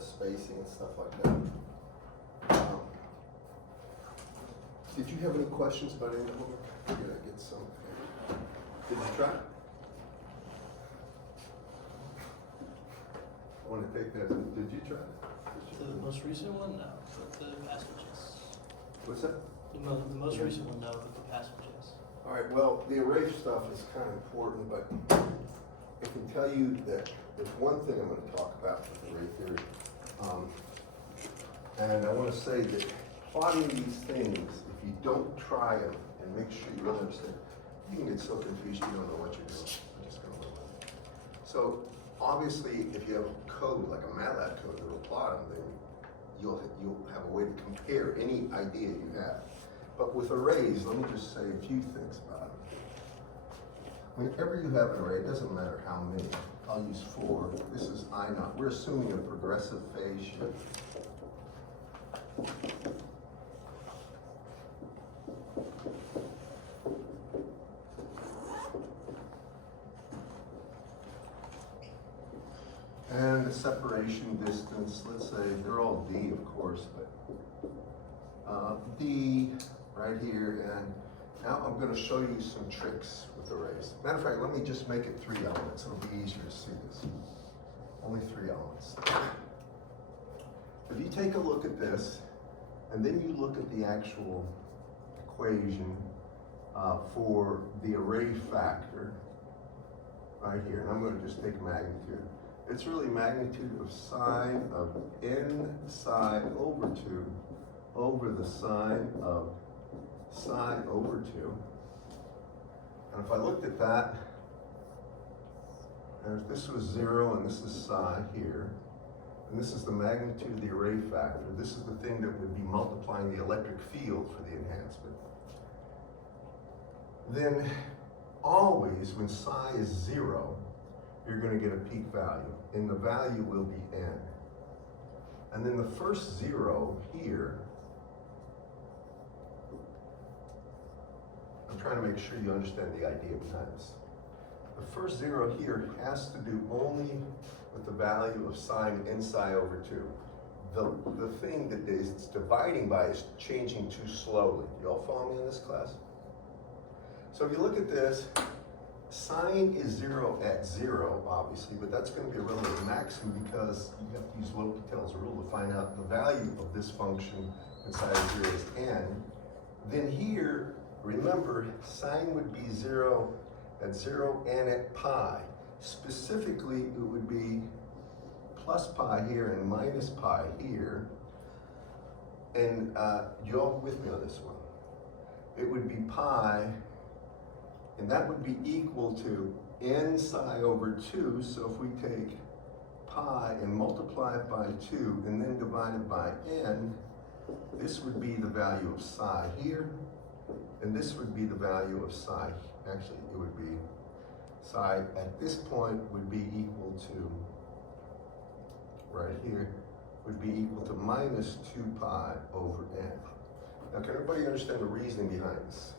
spacing and stuff like that. Did you have any questions about any of them? Did I get some? Did you try? I want to take that. Did you try? The most recent one, no, but the passages. What's that? The most recent one, no, but the passages. All right, well, the array stuff is kind of important, but I can tell you that there's one thing I'm going to talk about with array theory. And I want to say that plotting these things, if you don't try them and make sure you don't understand, you can get so confused you don't know what you're doing. I'm just going to live with it. So obviously, if you have a code, like a MATLAB code that will plot them, then you'll have a way to compare any idea you have. But with arrays, let me just say a few things about it. Whenever you have an array, it doesn't matter how many. I'll use 4. This is I naught. We're assuming a progressive phase shift. And the separation distance, let's say, they're all D, of course, but D right here, and now I'm going to show you some tricks with arrays. Matter of fact, let me just make it 3 elements. It'll be easier to see this. Only 3 elements. If you take a look at this, and then you look at the actual equation for the array factor, right here, and I'm going to just take magnitude. It's really magnitude of sine of n psi over 2 over the sine of psi over 2. And if I looked at that, and if this was 0 and this is psi here, and this is the magnitude of the array factor, this is the thing that would be multiplying the electric field for the enhancement, then always when psi is 0, you're going to get a peak value, and the value will be n. And then the first 0 here, I'm trying to make sure you understand the idea behind this. The first 0 here has to do only with the value of sine n psi over 2. The thing that it's dividing by is changing too slowly. You all follow me in this class? So if you look at this, sine is 0 at 0, obviously, but that's going to be a relative maximum because you have to use L'Hopital's rule to find out the value of this function inside of 0 is n. Then here, remember, sine would be 0 at 0 and at pi. Specifically, it would be plus pi here and minus pi here. And you all with me on this one? It would be pi, and that would be equal to n psi over 2. So if we take pi and multiply it by 2 and then divide it by n, this would be the value of psi here, and this would be the value of psi. Actually, it would be psi at this point would be equal to, right here, would be equal to minus 2 pi over n. Now, can everybody understand the reasoning behind this?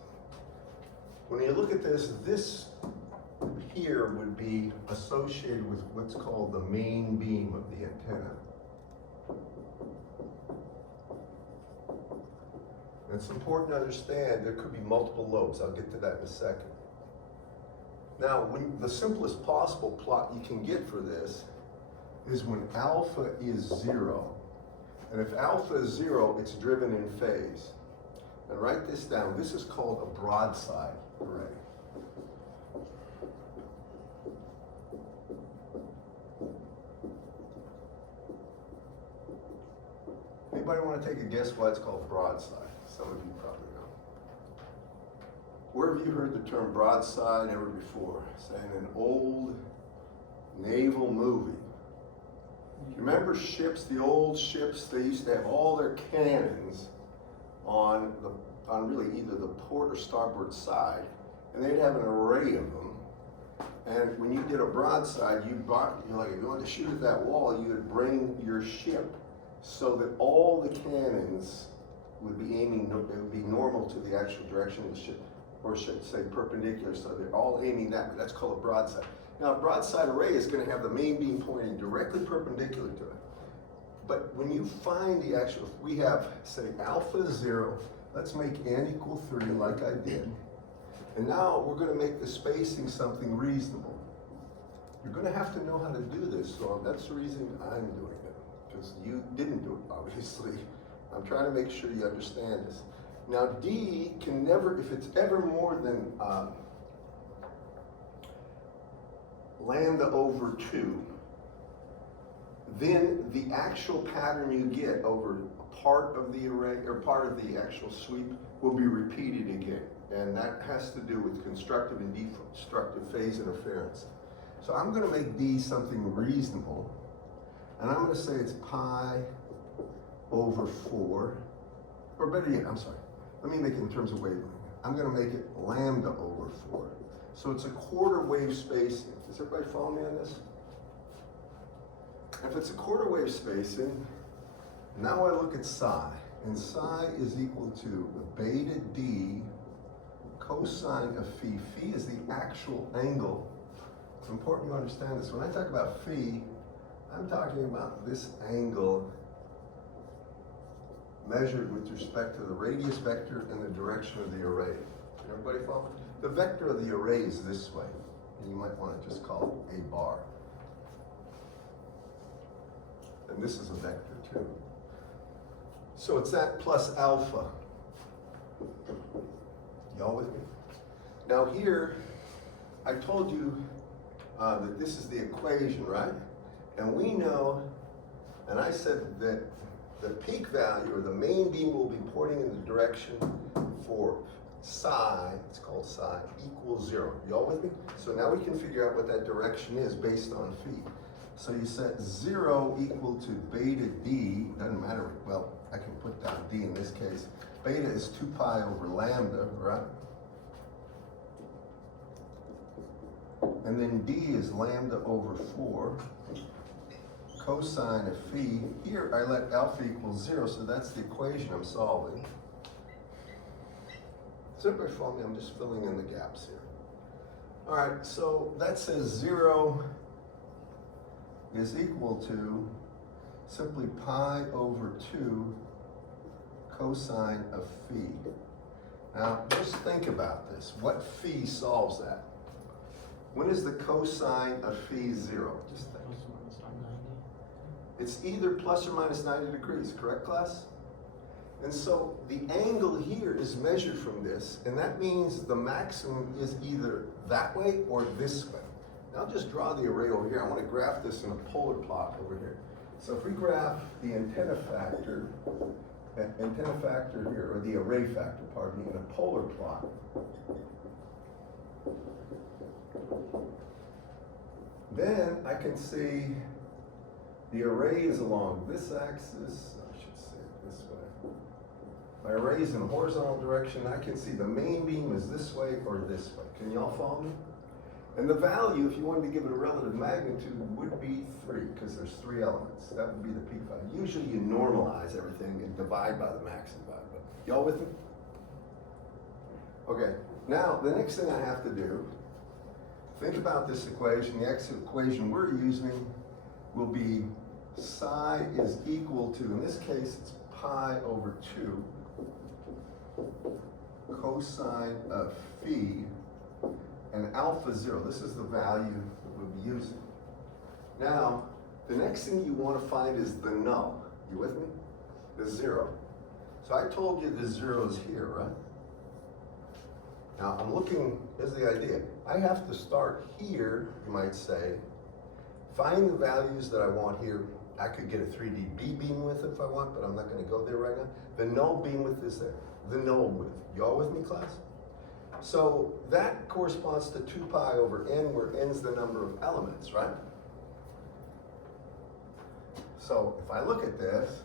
When you look at this, this here would be associated with what's called the main beam of the antenna. And it's important to understand there could be multiple lobes. I'll get to that in a second. Now, when the simplest possible plot you can get for this is when alpha is 0. And if alpha is 0, it's driven in phase. And write this down. This is called a broadside array. Anybody want to take a guess why it's called broadside? Some of you probably know. Where have you heard the term broadside ever before? Say in an old naval movie. Remember ships, the old ships, they used to have all their cannons on really either the port or starboard side, and they'd have an array of them. And when you did a broadside, if you wanted to shoot at that wall, you would bring your ship so that all the cannons would be aiming, it would be normal to the actual direction of the ship, or should say perpendicular, so they're all aiming that way. That's called a broadside. Now, a broadside array is going to have the main beam pointing directly perpendicular to it. But when you find the actual, we have, say, alpha is 0. Let's make n equal 3 like I did. And now we're going to make the spacing something reasonable. You're going to have to know how to do this, so that's the reason I'm doing it. Because you didn't do it, obviously. I'm trying to make sure you understand this. Now D can never, if it's ever more than lambda over 2, then the actual pattern you get over part of the array, or part of the actual sweep, will be repeated again. And that has to do with constructive and destructive phase interference. So I'm going to make D something reasonable, and I'm going to say it's pi over 4, or better yet, I'm sorry, let me make it in terms of wavelength. I'm going to make it lambda over 4. So it's a quarter wave spacing. Does everybody follow me on this? If it's a quarter wave spacing, now I look at psi, and psi is equal to beta D cosine of phi. Phi is the actual angle. It's important you understand this. When I talk about phi, I'm talking about this angle measured with respect to the radius vector and the direction of the array. Everybody follow? The vector of the array is this way. And you might want to just call it a bar. And this is a vector too. So it's that plus alpha. Y'all with me? Now here, I told you that this is the equation, right? And we know, and I said that the peak value, or the main beam, will be pointing in the direction for psi, it's called psi, equals 0. Y'all with me? So now we can figure out what that direction is based on phi. So you set 0 equal to beta D, doesn't matter, well, I can put down D in this case. Beta is 2 pi over lambda, right? And then D is lambda over 4. Cosine of phi, here I let alpha equal 0, so that's the equation I'm solving. Does everybody follow me? I'm just filling in the gaps here. All right, so that says 0 is equal to simply pi over 2 cosine of phi. Now, just think about this. What phi solves that? When is the cosine of phi 0? Just think. It's either plus or minus 90 degrees, correct, class? And so the angle here is measured from this, and that means the maximum is either that way or this way. Now I'll just draw the array over here. I want to graph this in a polar plot over here. So if we graph the antenna factor here, or the array factor, pardon me, in a polar plot, then I can see the array is along this axis. I should say it this way. My array is in a horizontal direction. I can see the main beam is this way or this way. Can y'all follow me? And the value, if you wanted to give it a relative magnitude, would be 3, because there's 3 elements. That would be the peak value. Usually you normalize everything and divide by the maximum value. But y'all with me? Okay, now the next thing I have to do, think about this equation. The equation we're using will be psi is equal to, in this case, it's pi over 2 cosine of phi, and alpha 0. This is the value that we'll be using. Now, the next thing you want to find is the null. You with me? The 0. So I told you the 0 is here, right? Now I'm looking, here's the idea. I have to start here, you might say, find the values that I want here. I could get a 3D B beam width if I want, but I'm not going to go there right now. The null beam width is there. The null width. Y'all with me, class? So that corresponds to 2 pi over n, where n's the number of elements, right? So if I look at this,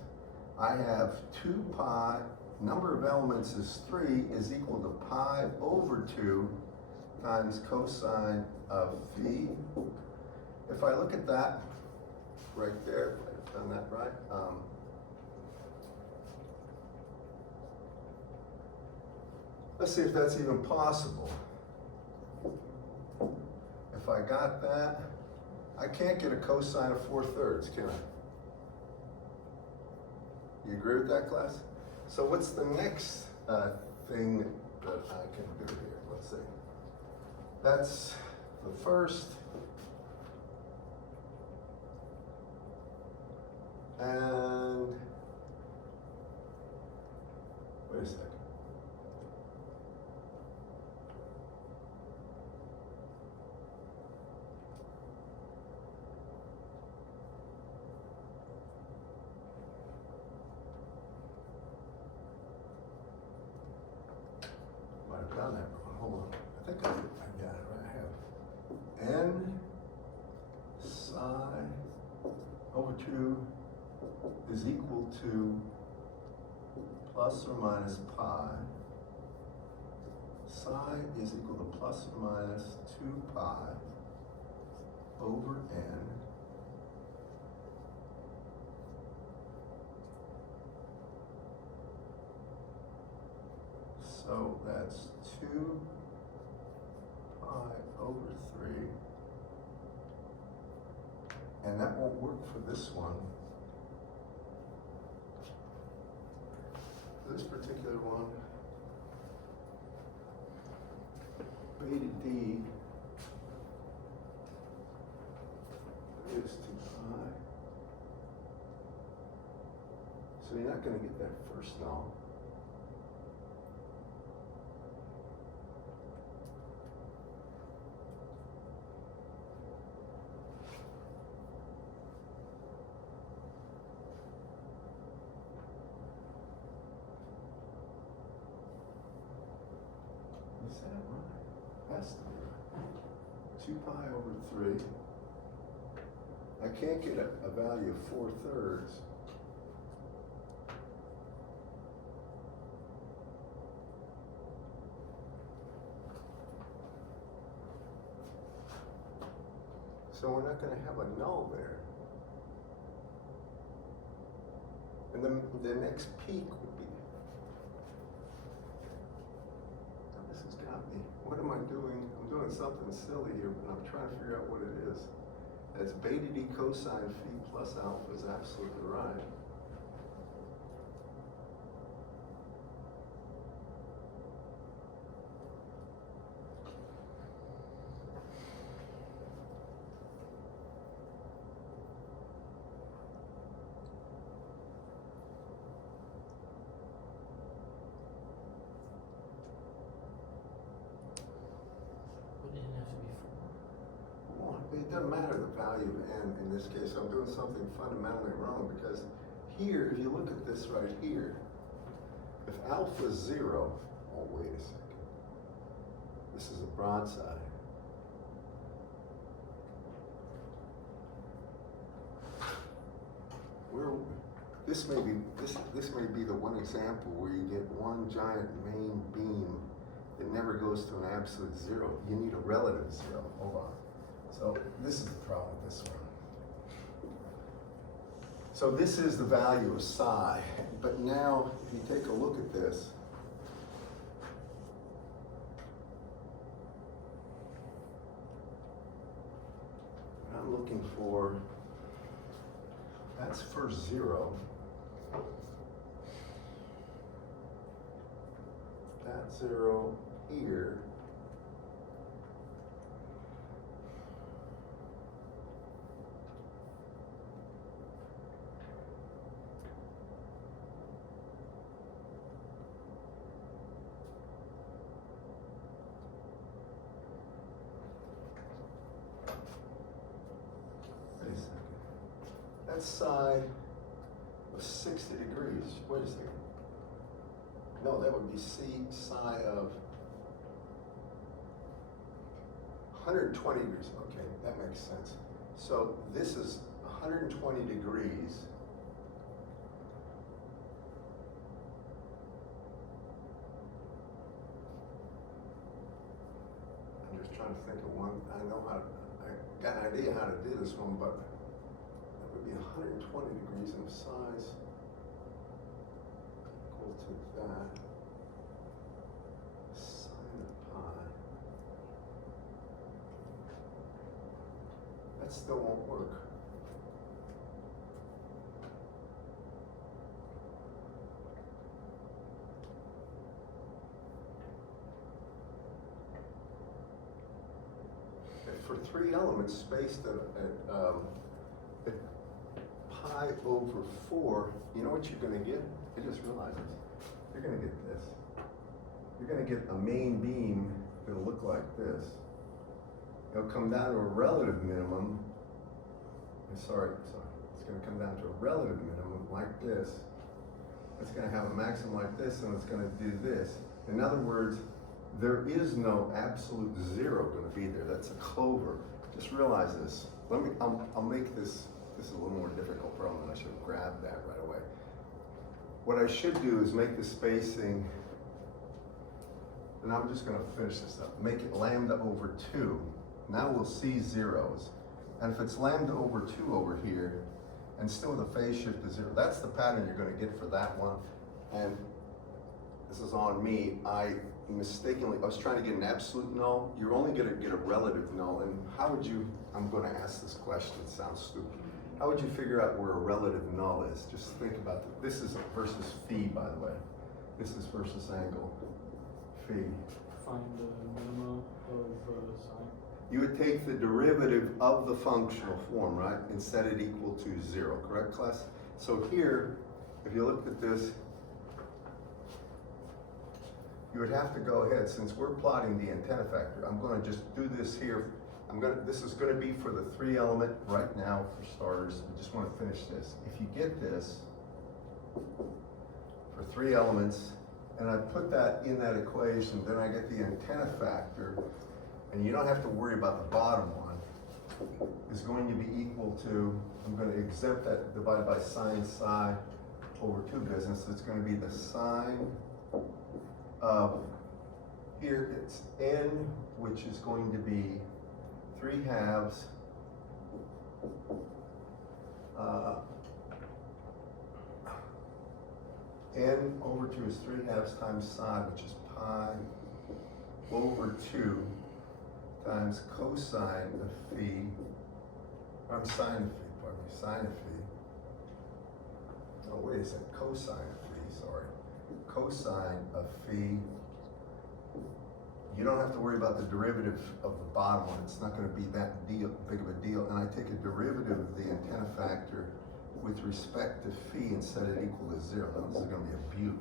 I have 2 pi, number of elements is 3, is equal to pi over 2 times cosine of phi. If I look at that right there, if I've done that right, let's see if that's even possible. If I got that, I can't get a cosine of 4/3, can I? You agree with that, class? So what's the next thing that I can do here? Let's see. That's the first. And wait a second. Might have done that wrong. Hold on. I think I got it right. I have n psi over 2 is equal to plus or minus pi. Psi is equal to plus or minus 2 pi over n. So that's 2 pi over 3. And that won't work for this one. This particular one, beta d is 2 pi. So you're not going to get that first null. Is that right? Has to be right. 2 pi over 3. I can't get a value of 4/3. So we're not going to have a null there. And the next peak would be, this has got me, what am I doing? I'm doing something silly here, but I'm trying to figure out what it is. That's beta d cosine phi plus alpha is absolutely right. Would n have to be 4? It doesn't matter the value of n in this case. I'm doing something fundamentally wrong because here, if you look at this right here, if alpha is 0, oh wait a second. This is a broadside. This may be the one example where you get one giant main beam that never goes to an absolute 0. You need a relative 0. Hold on. So this is the problem with this one. So this is the value of psi, but now if you take a look at this, what I'm looking for, that's first 0. That 0 here. Wait a second. That's psi of 60 degrees. Wait a second. No, that would be psi of 120 degrees. Okay, that makes sense. So this is 120 degrees. I'm just trying to think of one. I got an idea how to do this one, but that would be 120 degrees of size equal to that sine of pi. That still won't work. three elements spaced at pi over 4, you know what you're gonna get? I just realized this. You're gonna get this. You're gonna get a main beam that'll look like this. It'll come down to a relative minimum. Sorry. It's gonna come down to a relative minimum like this. It's gonna have a maximum like this, and it's gonna do this. In other words, there is no absolute zero gonna be there. That's a clover. Just realize this. I'll make this a little more difficult problem, and I should have grabbed that right away. What I should do is make the spacing, and I'm just gonna finish this up. Make it lambda over 2. Now we'll see zeros. And if it's lambda over 2 over here, and still with a phase shift to 0, that's the pattern you're gonna get for that one. And this is on me. I was trying to get an absolute null. You're only gonna get a relative null. And how would you, I'm gonna ask this question, it sounds stupid. How would you figure out where a relative null is? Just think about this is versus phi, by the way. This is versus angle, phi. Find the minima of sine. You would take the derivative of the functional form, right, and set it equal to 0, correct, class? So here, if you look at this, you would have to go ahead, since we're plotting the antenna factor, I'm gonna just do this here. This is gonna be for the 3 element right now for starters. I just wanna finish this. If you get this for 3 elements, and I put that in that equation, then I get the antenna factor, and you don't have to worry about the bottom one, is going to be equal to, I'm gonna exempt that divided by sine psi over 2 business. It's gonna be the sine of, here it's n, which is going to be 3/2 n over 2 is 3/2 times psi, which is pi over 2 times cosine of phi, I'm sine of phi, pardon me, sine of phi. Oh, wait a second, cosine of phi, sorry. Cosine of phi. You don't have to worry about the derivative of the bottom one. It's not going to be that big of a deal. And I take a derivative of the antenna factor with respect to phi and set it equal to 0. Now, this is going to be a beaut.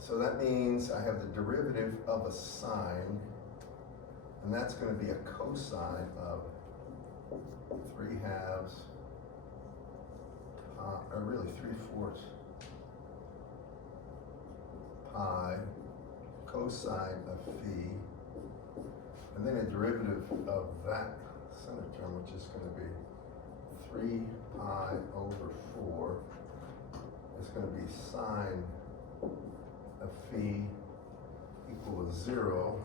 So that means I have the derivative of a sine, and that's going to be a cosine of 3/2, or really 3/4 pi cosine of phi, and then a derivative of that center term, which is going to be 3 pi over 4. It's going to be sine of phi equal to 0.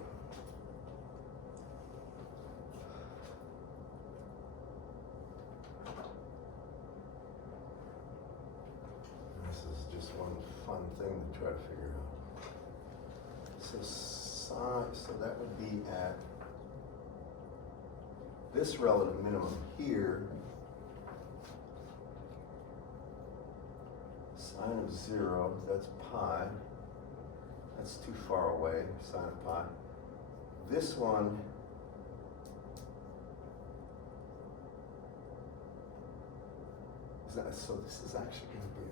This is just one fun thing to try to figure out. So that would be at this relative minimum here, sine of 0, that's pi. That's too far away, sine of pi. This one, so this is actually going to be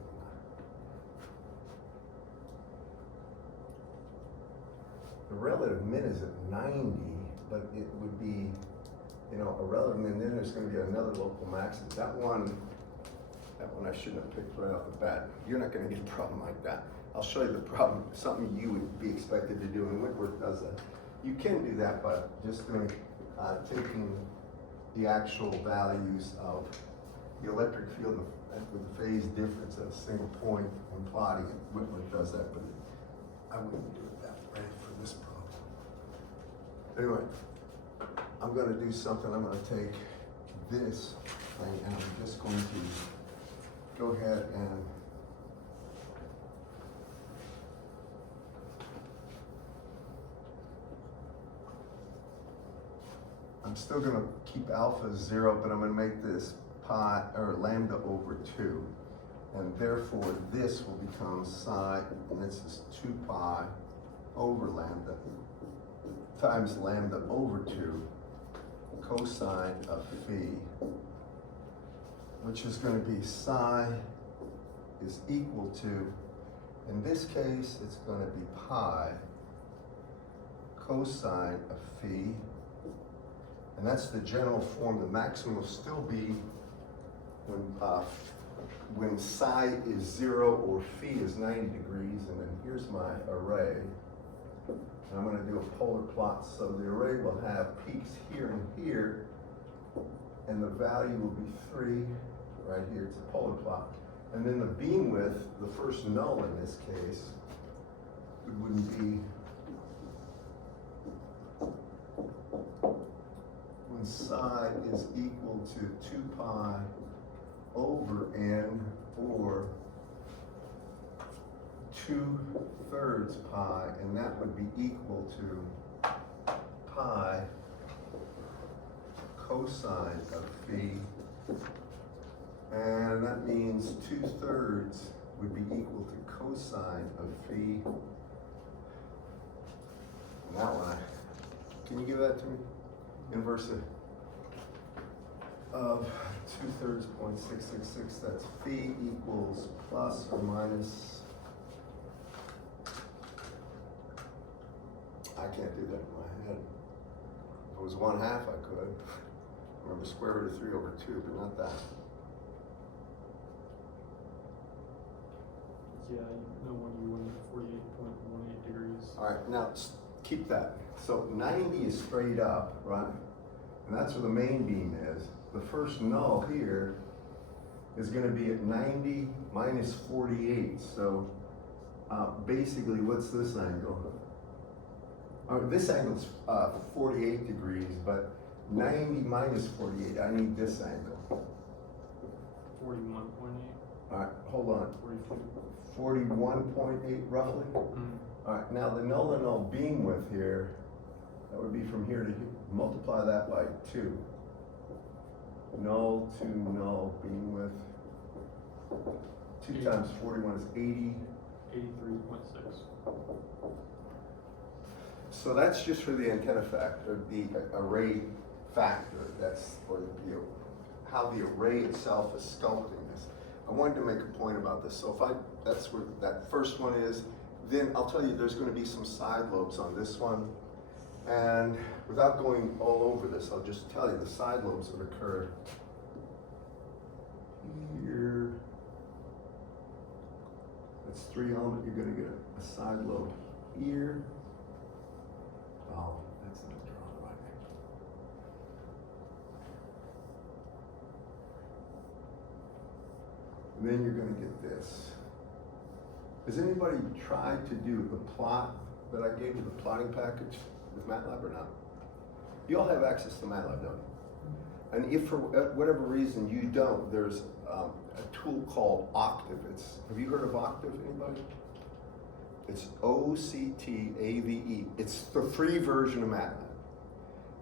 the relative min is at 90, but it would be, a relative min, then there's going to be another local maximum. That one I shouldn't have picked right off the bat. You're not going to get a problem like that. I'll show you the problem, something you would be expected to do, and Whitworth does that. You can do that by just doing, taking the actual values of the electric field with the phase difference at a single point and plotting it. Whitworth does that, but I wouldn't do it that way for this problem. Anyway, I'm going to do something. I'm going to take this thing and I'm just going to go ahead and I'm still going to keep alpha 0, but I'm going to make this pi or lambda over 2. And therefore, this will become psi, and this is 2 pi over lambda times lambda over 2 cosine of phi, which is going to be psi is equal to, in this case, it's going to be pi cosine of phi, and that's the general form. The maximum will still be when psi is 0 or phi is 90 degrees, and then here's my array. And I'm going to do a polar plot, so the array will have peaks here and here, and the value will be 3 right here. It's a polar plot. And then the beam width, the first null in this case, would be when psi is equal to 2 pi over n, or 2/3 pi, and that would be equal to pi cosine of phi, and that means 2/3 would be equal to cosine of phi. Now, can you give that to me? Inverse of 2/3 0.666, that's phi equals plus or minus, I can't do that in my head. If it was 1/2, I could. Remember square root of 3 over 2, but not that. Yeah, no one you win at 48.18 degrees. All right, now keep that. So 90 is straight up, right? And that's where the main beam is. The first null here is going to be at 90 minus 48. So basically, what's this angle? This angle is 48 degrees, but 90 minus 48, I need this angle. 41.8. All right, hold on. 42. 41.8 roughly? All right, now the null to null beam width here, that would be from here to here. Multiply that by 2. Null to null beam width. 2 times 41 is 80. 83.6. So that's just for the antenna factor, the array factor. That's for how the array itself is sculpting this. I wanted to make a point about this. So that's where that first one is. Then I'll tell you there's going to be some side lobes on this one. And without going all over this, I'll just tell you the side lobes that occur here. That's 3 element. You're going to get a side lobe here. Oh, that's not drawn right. And then you're going to get this. Has anybody tried to do the plot that I gave you, the plotting package with MATLAB or not? You all have access to MATLAB, don't you? And if for whatever reason you don't, there's a tool called Octave. Have you heard of Octave, anybody? It's OCTAVE. It's the free version of MATLAB.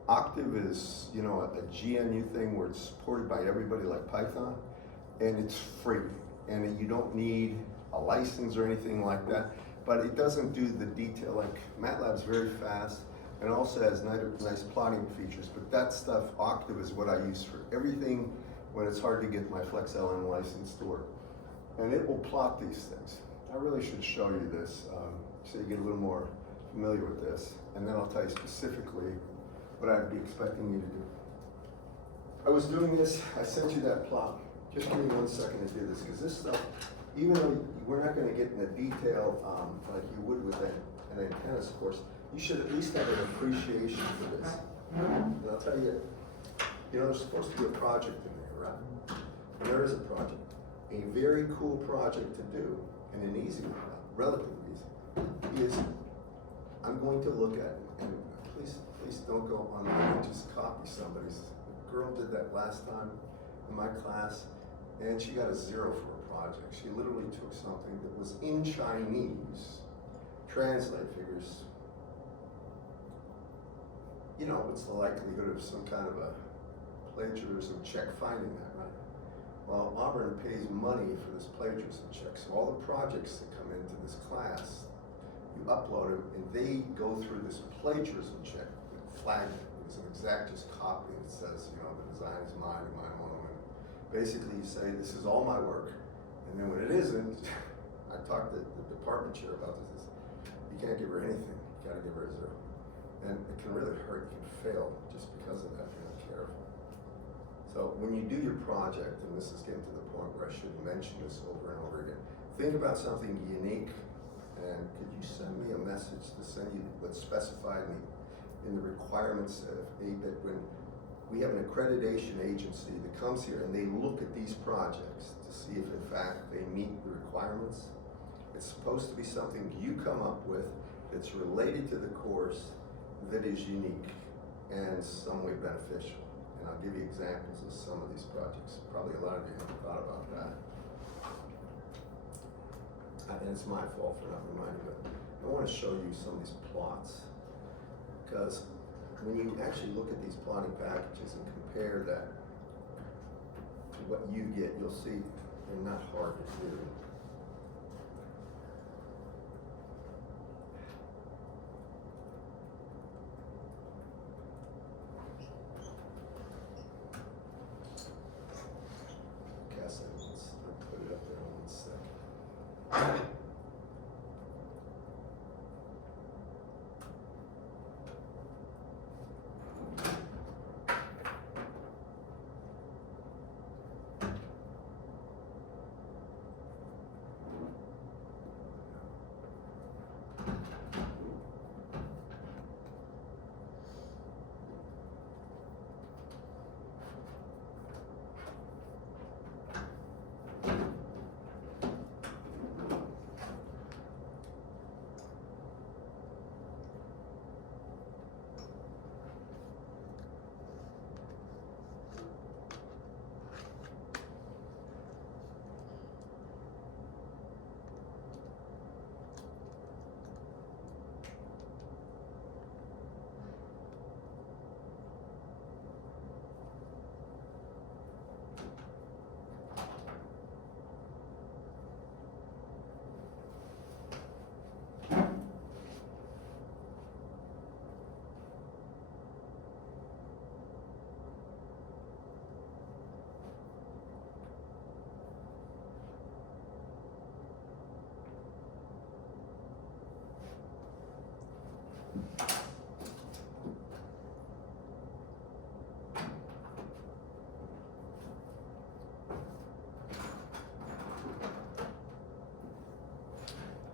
Octave is, a GNU thing where it's supported by everybody like Python, and it's free. And you don't need a license or anything like that, but it doesn't do the detail. Like MATLAB's very fast and also has nice plotting features, but that stuff, Octave, is what I use for everything when it's hard to get my FlexLM license to work. And it will plot these things. I really should show you this so you get a little more familiar with this, and then I'll tell you specifically what I'd be expecting you to do. I was doing this, I sent you that plot. Just give me 1 second to do this, because this stuff, even though we're not going to get into detail like you would with an antennas course, you should at least have an appreciation for this. And I'll tell you, there's supposed to be a project in there, right? And there is a project. A very cool project to do, and an easy one, relatively easy, is I'm going to look at, and please don't go online and just copy somebody's. The girl did that last time in my class, and she got a 0 for a project. She literally took something that was in Chinese, translate figures. What's the likelihood of some kind of a plagiarism check finding that, right? Well, Auburn pays money for this plagiarism check, so all the projects that come into this class, you upload them, and they go through this plagiarism check, flag it, is an exact just copy. It says, you know, the design is mine and mine alone. And basically you say, this is all my work. And then when it isn't, I talked to the department chair about this. You can't give her anything. You gotta give her a 0. And it can really hurt. You can fail just because of that if you're not careful. So when you do your project, and this is getting to the point where I should mention this over and over again, think about something unique. And could you send me a message to send you what's specified in the requirements of ABIT when we have an accreditation agency that comes here and they look at these projects to see if in fact they meet the requirements? It's supposed to be something you come up with that's related to the course, that is unique and some way beneficial. And I'll give you examples of some of these projects. Probably a lot of you haven't thought about that. And it's my fault for not reminding you. I want to show you some of these plots, because when you actually look at these plotting packages and compare that to what you get, you'll see they're not hard to do. Guess I'll put it up there in 1 second.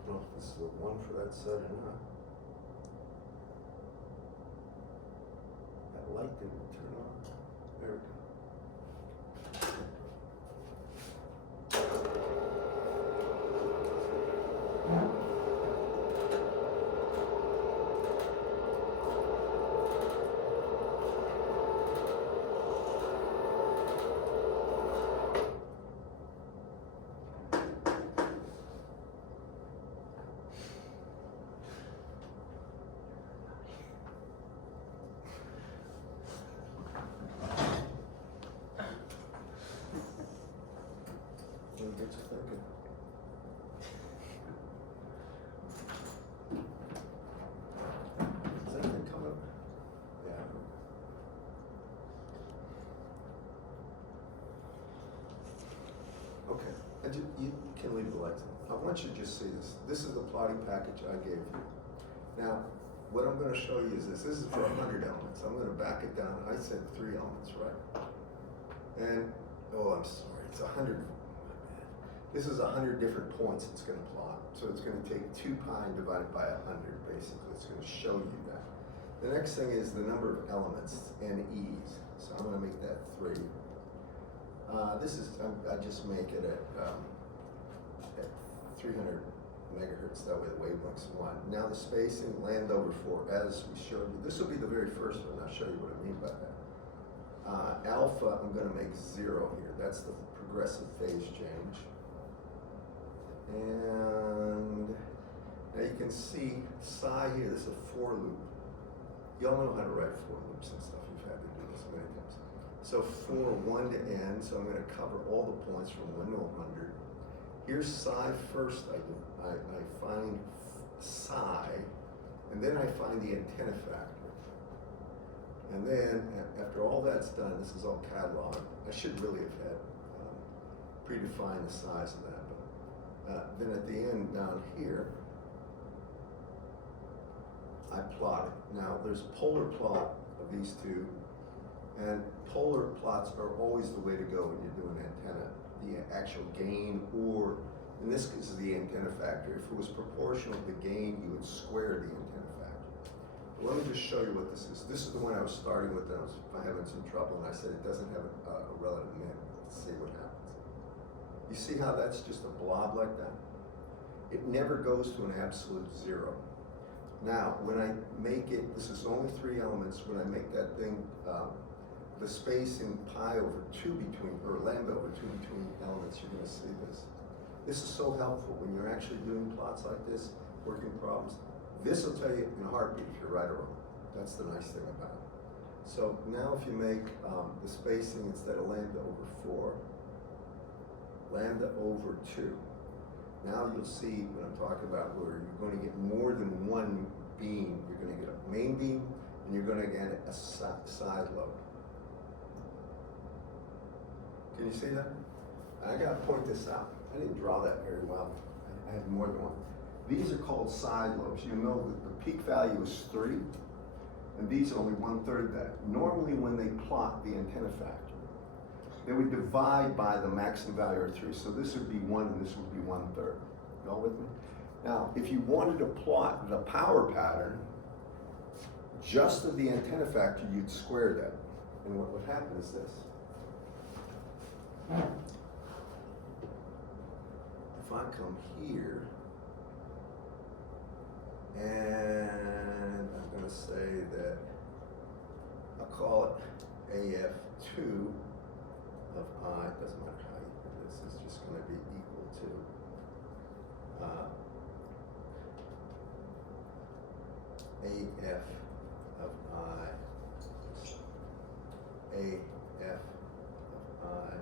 Well, this is the one for that set or not. That light didn't turn on. There we go. What gets you thinking? Does anything come up? Yeah. Okay, and you can leave the lights on. I want you to just see this. This is the plotting package I gave you. Now, what I'm going to show you is this. This is for 100 elements. I'm going to back it down. I said 3 elements, right? And, oh, I'm sorry, it's 100. This is 100 different points it's going to plot. So it's going to take 2 pi divided by 100, basically. It's going to show you that. The next thing is the number of elements, NEs. So I'm going to make that 3. I just make it at 300 megahertz, that way the wavelength's 1. Now the spacing, Landover 4, as we showed you. This will be the very first one, I'll show you what I mean by that. Alpha, I'm going to make 0 here. That's the progressive phase change. And now you can see psi here, this is a for loop. Y'all know how to write for loops and stuff. You've had to do this many times. So for 1 to n, so I'm going to cover all the points from 1 to 100. Here's psi first. I find psi, and then I find the antenna factor. And then, after all that's done, this is all cataloged. I should really have had predefined the size of that, but then at the end down here, I plot it. Now, there's a polar plot of these two, and polar plots are always the way to go when you're doing antenna. The actual gain, or in this case, the antenna factor. If it was proportional to gain, you would square the antenna factor. Let me just show you what this is. This is the one I was starting with, and I was having some trouble, and I said it doesn't have a relative min. Let's see what happens. You see how that's just a blob like that? It never goes to an absolute zero. Now, when I make it, this is only 3 elements, when I make that thing, the spacing pi over 2 between, or lambda over 2 between elements, you're gonna see this. This is so helpful when you're actually doing plots like this, working problems. This will tell you in a heartbeat if you're right or wrong. That's the nice thing about it. So now if you make the spacing instead of lambda over 4, lambda over 2. Now you'll see what I'm talking about, where you're going to get more than one beam. You're going to get a main beam, and you're going to get a side lobe. Can you see that? I got to point this out. I didn't draw that very well. I have more than one. These are called side lobes. You know that the peak value is 3, and these are only 1/3 that. Normally when they plot the antenna factor, they would divide by the maximum value of 3. So this would be 1 and this would be 1/3. You all with me? Now, if you wanted to plot the power pattern just of the antenna factor, you'd square that. And what would happen is this. If I come here, and I'm going to say that I'll call it AF2 of I, it doesn't matter how you do this, it's just going to be equal to AF of I, AF of I,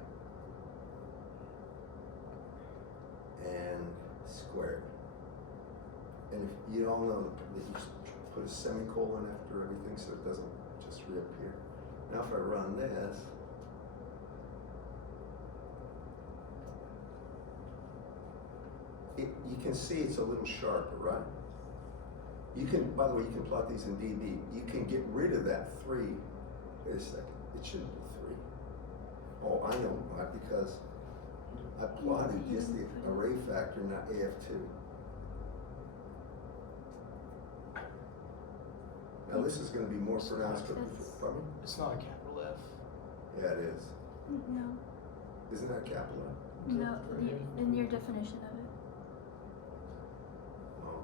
and squared. And if you all know that you put a semicolon after everything so it doesn't just reappear. Now if I run this, you can see it's a little sharper, right? You can, by the way, you can plot these in dB. You can get rid of that 3. Wait a second, it shouldn't be 3. Oh, I know why, because I plotted just the array factor, not AF2. Now this is going to be more pronounced, pardon me? It's not a capital F. Yeah, it is. No, Isn't that capital F? no, in your definition of it. Oh,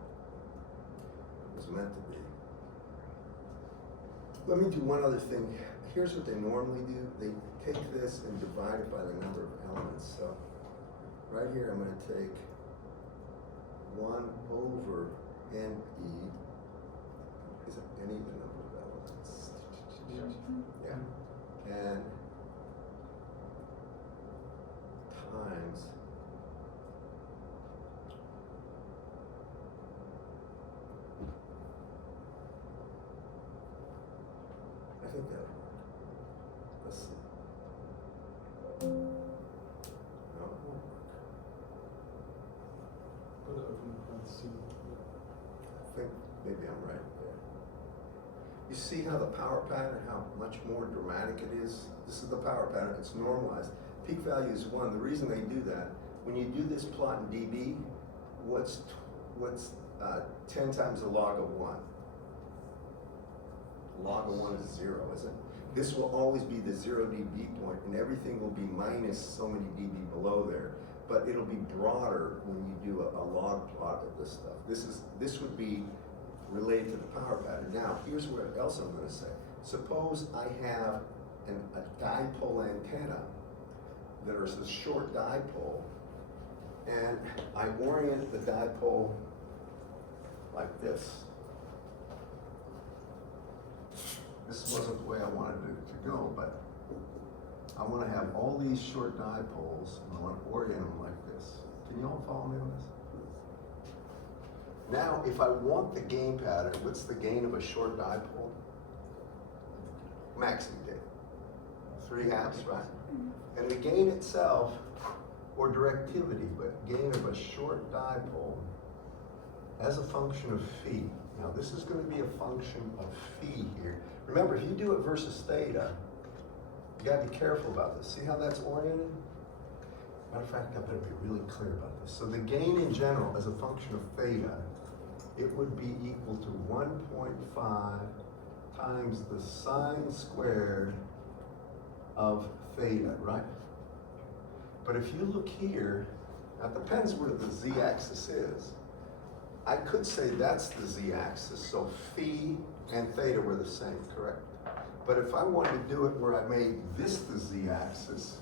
it was meant to be. Let me do one other thing. Here's what they normally do. They take this and divide it by the number of elements. So right here, I'm going to take 1 over NE. Is it any the number of elements? Yeah. And times I think that would work. Let's see. No, it won't work. Put it open parentheses. I think maybe I'm right there. You see how the power pattern, how much more dramatic it is? This is the power pattern, it's normalized. Peak value is 1. The reason they do that, when you do this plot in dB, what's 10 times the log of 1? Log of 1 is 0, isn't it? This will always be the 0 dB point, and everything will be minus so many dB below there. But it'll be broader when you do a log plot of this stuff. This would be related to the power pattern. Now, here's what else I'm going to say. Suppose I have a dipole antenna that is a short dipole, and I orient the dipole like this. This wasn't the way I wanted it to go, but I want to have all these short dipoles, and I want to orient them like this. Can you all follow me on this? Now, if I want the gain pattern, what's the gain of a short dipole? maxing did. 3/2, right? And the gain itself, or directivity, but gain of a short dipole as a function of phi. Now this is going to be a function of phi here. Remember, if you do it versus theta, you got to be careful about this. See how that's oriented? Matter of fact, I better be really clear about this. So the gain in general as a function of theta, it would be equal to 1.5 times the sine squared of theta, right? But if you look here, now it depends where the z-axis is. I could say that's the z-axis, so phi and theta were the same, correct? But if I wanted to do it where I made this the z-axis,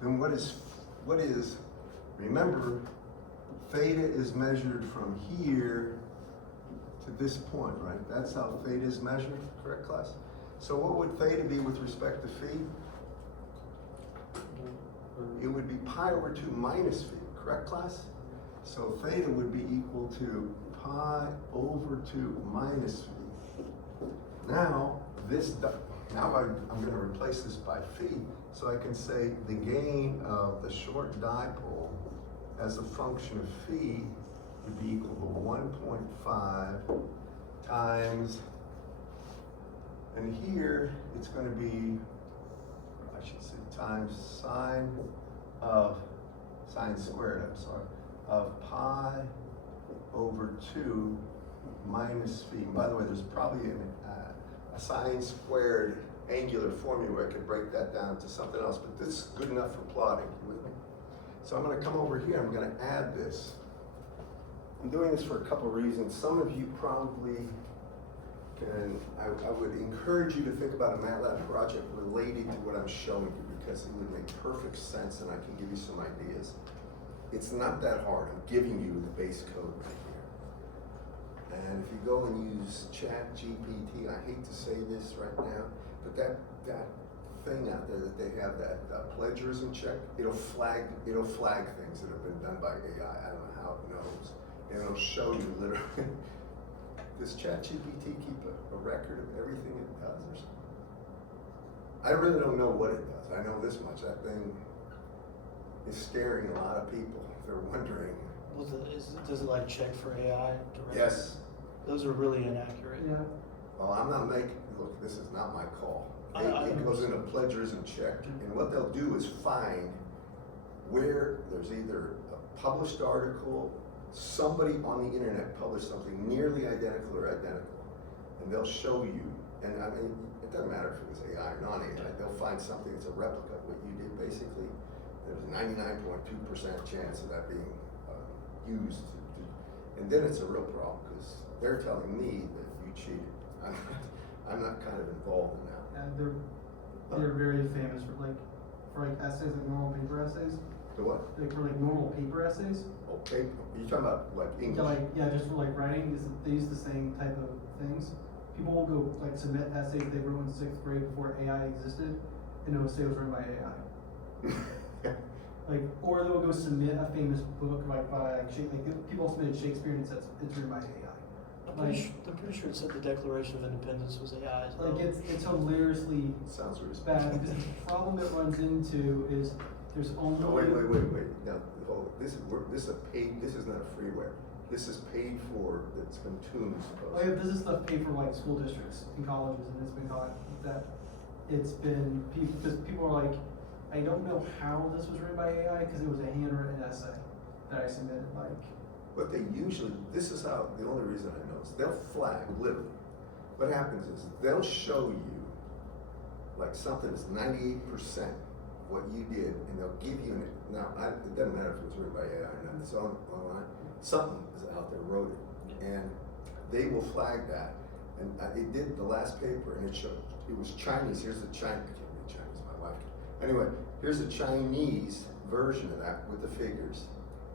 then what is, remember, theta is measured from here to this point, right? That's how theta is measured, correct, class? So what would theta be with respect to phi? It would be pi over 2 minus phi, correct, class? So theta would be equal to pi over 2 minus phi. Now, I'm going to replace this by phi, so I can say the gain of the short dipole as a function of phi would be equal to 1.5 times, and here it's going to be, I should say, times sine squared, I'm sorry, of pi over 2 minus phi. And by the way, there's probably a sine squared angular formula where I could break that down to something else, but this is good enough for plotting. You with me? So I'm going to come over here, I'm going to add this. I'm doing this for a couple of reasons. Some of you probably can, I would encourage you to think about a MATLAB project related to what I'm showing you, because it would make perfect sense and I can give you some ideas. It's not that hard. I'm giving you the base code right here. And if you go and use ChatGPT, I hate to say this right now, but that thing out there that they have, that plagiarism check, it'll flag things that have been done by AI. I don't know how it knows. And it'll show you literally. Does ChatGPT keep a record of everything it does or something? I really don't know what it does. I know this much. That thing is scaring a lot of people. They're wondering. Does it like check for AI directly? Yes. Those are really inaccurate. Yeah. Well, I'm not making, look, this is not my call. I It goes in a plagiarism check, and what they'll do is find where there's either a published article, somebody on the internet published something nearly identical or identical, and they'll show you, and I mean, it doesn't matter if it was AI or non-AI, they'll find something that's a replica of what you did basically. There's a 99.2% chance of that being used, and then it's a real problem, because they're telling me that you cheated. I'm not kind of involved in that. And they're very famous for essays, like normal paper essays. The what? Like for normal paper essays. Okay, you talking about like English? Just for writing, they use the same type of things. People will go submit essays they wrote in 6th grade before AI existed, and it'll say it was written by AI. Or they'll go submit a famous book by people submitted Shakespeare and it says it's written by AI. I'm pretty sure it said the Declaration of Independence was AI as well. It's hilariously Sounds really bad, because the problem it runs into is there's only. No, wait. Now, hold it. This is paid. This is not a freeware. This is paid for. That's been tuned. This is stuff paid for school districts and colleges, and it's been taught that it's been because people are like, I don't know how this was written by AI because it was a handwritten essay that I submitted. What they usually, this is how, the only reason I know is they'll flag, literally. What happens is they'll show you something that's 98% what you did, and they'll give you now, it doesn't matter if it was written by AI or not, it's online. Something is out there wrote it, and they will flag that. And it did the last paper, and it showed, it was Chinese. Here's the I can't read Chinese, my wife can. Anyway, here's a Chinese version of that with the figures.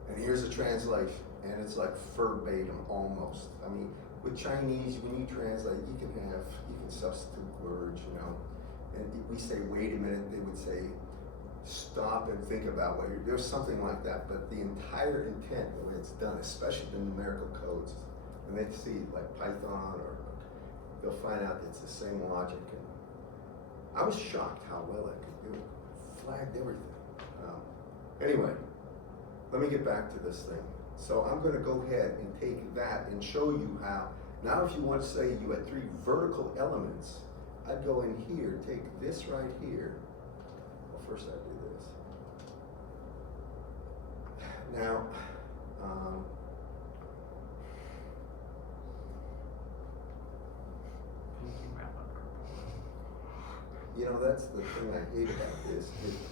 And here's a translation, and it's verbatim almost. I mean, with Chinese, when you translate, you can substitute words, and we say, wait a minute, they would say, stop and think about what you're doing, something like that. But the entire intent, the way it's done, especially the numerical codes, and they see Python, or they'll find out it's the same logic. And I was shocked how well I could do it. Flagged everything. Anyway, let me get back to this thing. So I'm gonna go ahead and take that and show you how. Now if you want to say you had 3 vertical elements, I'd go in here, take this right here. Well, first I'd do this. Now, you know, that's the thing I hate about this.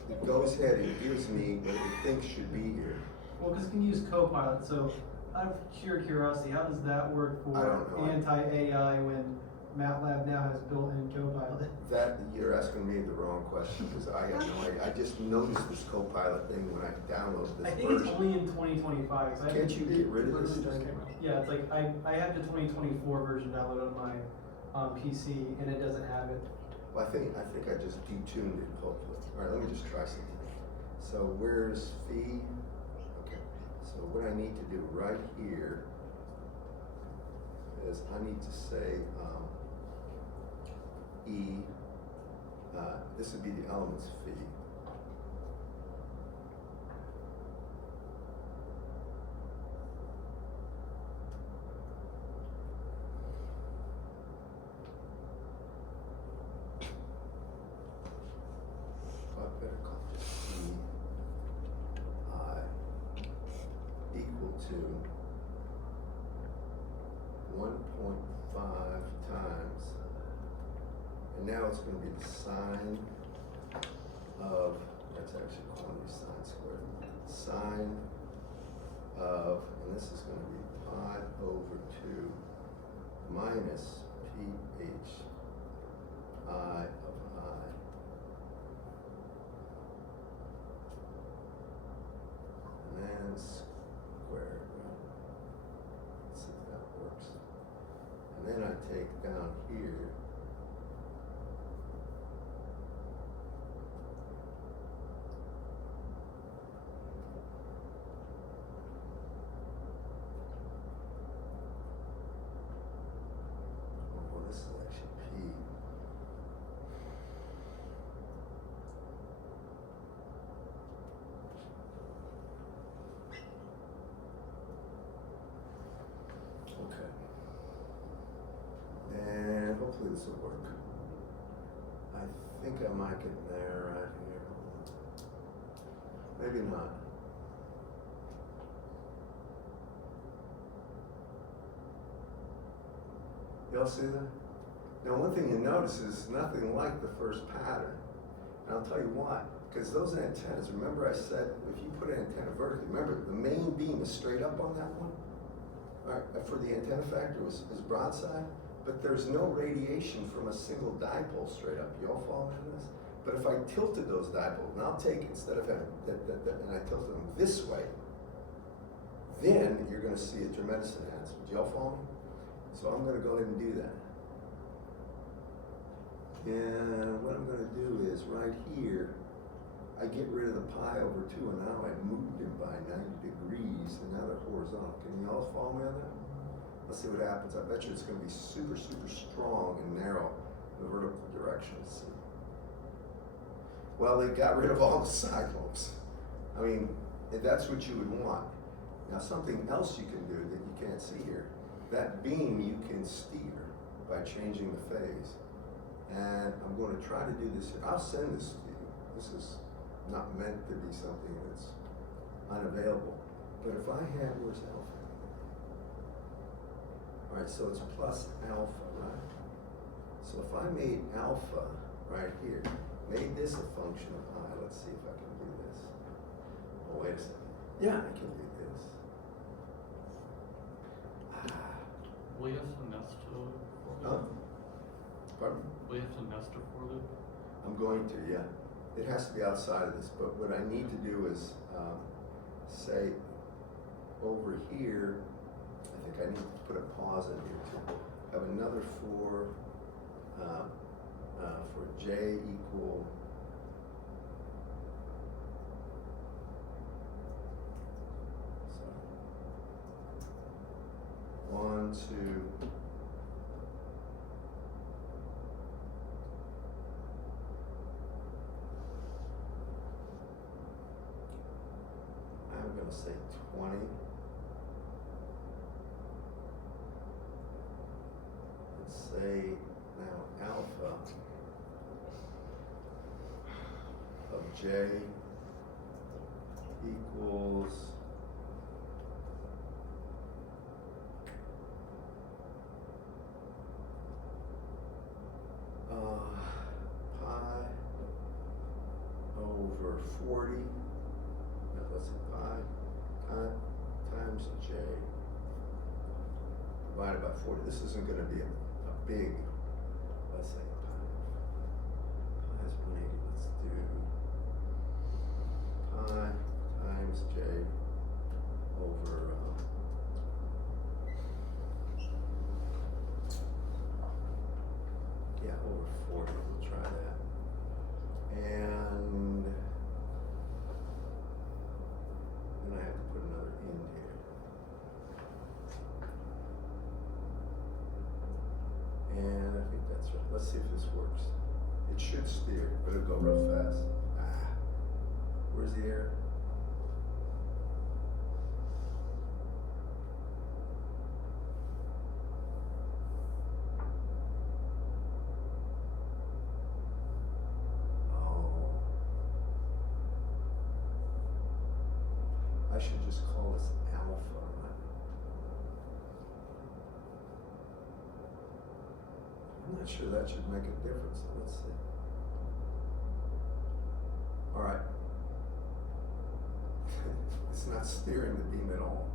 It goes ahead and gives me what it thinks should be here. Well, because you can use Copilot, so out of sheer curiosity, how does that work I don't for know. anti-AI when MATLAB now has built-in Copilot? That, you're asking me the wrong question, because I have no idea. I just noticed this Copilot thing when I downloaded I this think it's version. only in 2025. So I Can't you think get rid of it this just thing? came out. Yeah, it's like I have the 2024 version downloaded on my PC, and it doesn't have it. Well, I think I just detuned it, hopefully. All right, let me just try something. So where's phi? Okay, so what I need to do right here is I need to say E, this would be the elements phi. Better call it just I equal to 1.5 times, and now it's going to be the sine of, that's actually quantity sine squared, sine of, and this is going to be pi over 2 minus ph I of I. And then squared, right? Let's see if that works. And then I take down here. Oh, this is actually P. Okay. And hopefully this will work. I think I might get there right here. Maybe not. Y'all see that? Now one thing you notice is nothing like the first pattern. And I'll tell you why. Because those antennas, remember I said if you put an antenna vertically, remember the main beam is straight up on that one? All right, for the antenna factor is broadside, but there's no radiation from a single dipole straight up. You all follow me on this? But if I tilted those dipoles, and I'll take, instead of having and I tilted them this way, then you're gonna see a tremendous enhancement. Do y'all follow me? So I'm gonna go ahead and do that. And what I'm gonna do is right here, I get rid of the pi over 2, and now I moved it by 90 degrees, and now they're horizontal. Can you all follow me on that? Let's see what happens. I bet you it's going to be super, super strong and narrow in the vertical direction. Let's see. Well, they got rid of all the side lobes. I mean, if that's what you would want. Now, something else you can do that you can't see here, that beam you can steer by changing the phase. And I'm going to try to do this. I'll send this to you. This is not meant to be something that's unavailable. But if I had, where's alpha? All right, so it's plus alpha, right? So if I made alpha right here, made this a function of I, let's see if I can do this. Oh, wait a second. Yeah, I can do this. Will you have to nest for Huh? Pardon? Will you have to nest it for them? I'm going to, yeah. It has to be outside of this, but what I need to do is say over here, I think I need to put a pause in here too. Have another for J equal sorry. 1, 2. gonna say 20. Let's say now alpha of j equals pi over 40, no, let's say pi times j divided by 40. This isn't going to be a big, let's say pi is 180. Let's do pi times j over yeah, over 40. We'll try that. And then I have to put another end here. And I think that's right. Let's see if this works. It should steer, but it'll go real fast. Where's the air? I should just call this alpha, right? I'm not sure that should make a difference. Let's see. All right. It's not steering the beam at all.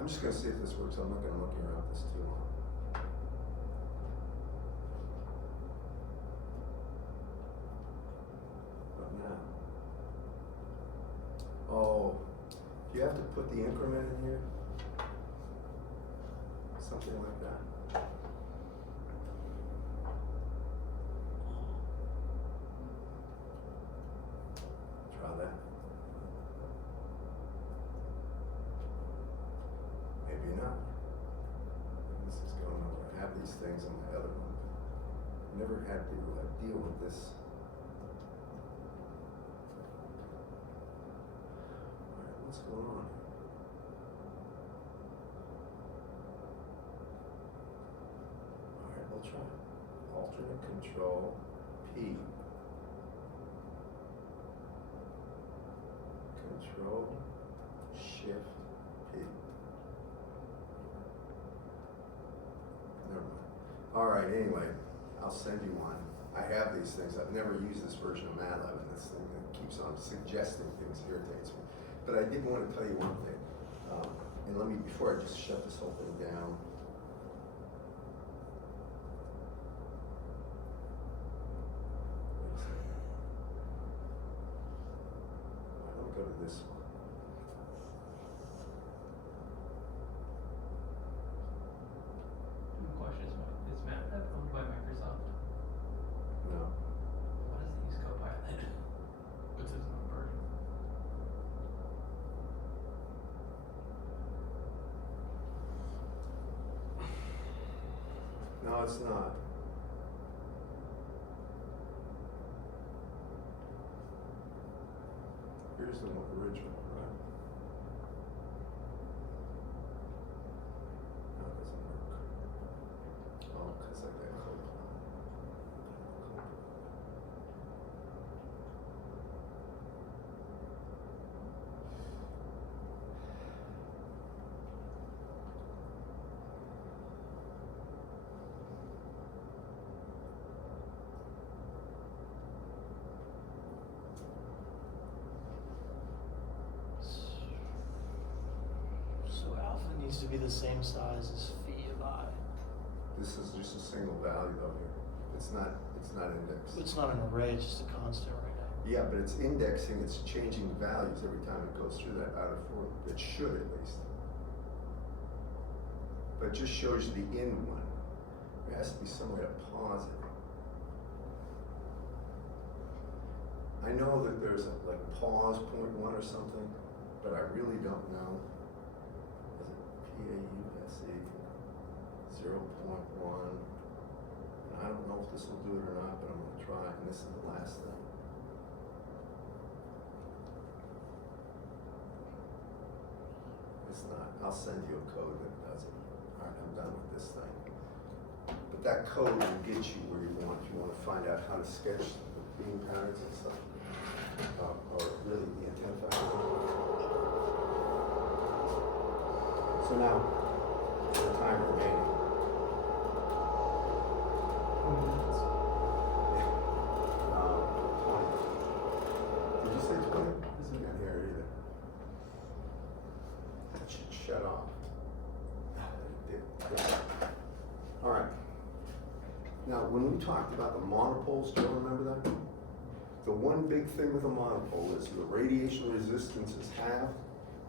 I'm just going to see if this works. I'm not going to monkey around with this too long. But now, oh, do you have to put the increment in here? Something like that. Try that. Maybe not. This is going over. I have these things on my other one. Never had to deal with this. Alright, what's going on? Alright, we'll try. Alternate control P. Control Shift P. Never mind. All right, anyway, I'll send you one. I have these things. I've never used this version of MATLAB, and this thing that keeps on suggesting things irritates me. But I did want to tell you one thing. And let me, before I just shut this whole thing down. Wait a second. All right, let me go to this one. Question is MATLAB owned by Microsoft? No. What does it use Copilot? What's its number? No, it's not. Here's the original, right? No, it doesn't work. Oh, because I got Copilot. So alpha needs to be the same size as phi of I. This is just a single value though here. It's not indexed. It's not an array, it's just a constant right now. Yeah, but it's indexing, it's changing values every time it goes through that outer for loop. It should at least. But it just shows you the in one. There has to be some way to pause it. I know that there's a, like pause 0.1 or something, but I really don't know. Is it PAUSE 0.1? I don't know if this will do it or not, but I'm gonna try, and this is the last thing. It's not. I'll send you a code that does it. All right, I'm done with this thing. But that code will get you where you want. If you want to find out how to sketch the beam patterns and stuff, or really the intent factor. So now, the time remaining. 20 minutes. 20. Did you say 20? Is it- Can't hear it either. That should shut off. It did. All right. Now, when we talked about the monopoles, do you remember that? The one big thing with a monopole is the radiation resistance is half,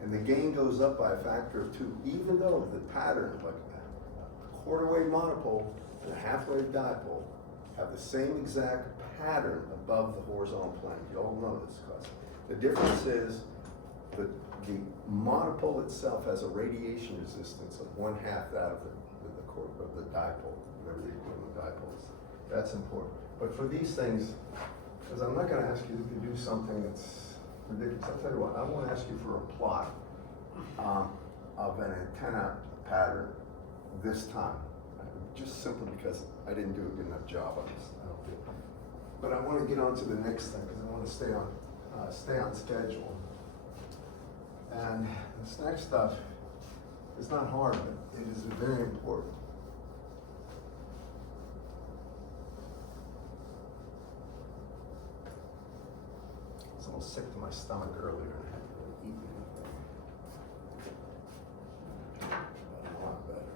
and the gain goes up by a factor of 2, even though the pattern, like a quarter wave monopole and a half wave dipole, have the same exact pattern above the horizontal plane. You all know this, because the difference is that the monopole itself has a radiation resistance of 1/2 that of the dipole, whatever the equivalent dipole is. That's important. But for these things, because I'm not going to ask you to do something that's ridiculous. I'll tell you what, I want to ask you for a plot of an antenna pattern this time. Just simply because I didn't do a good enough job on this. I don't think. But I want to get on to the next thing because I want to stay on schedule. And this next stuff is not hard, but it is very important. I was a little sick to my stomach earlier and I hadn't really eaten anything. But a lot better.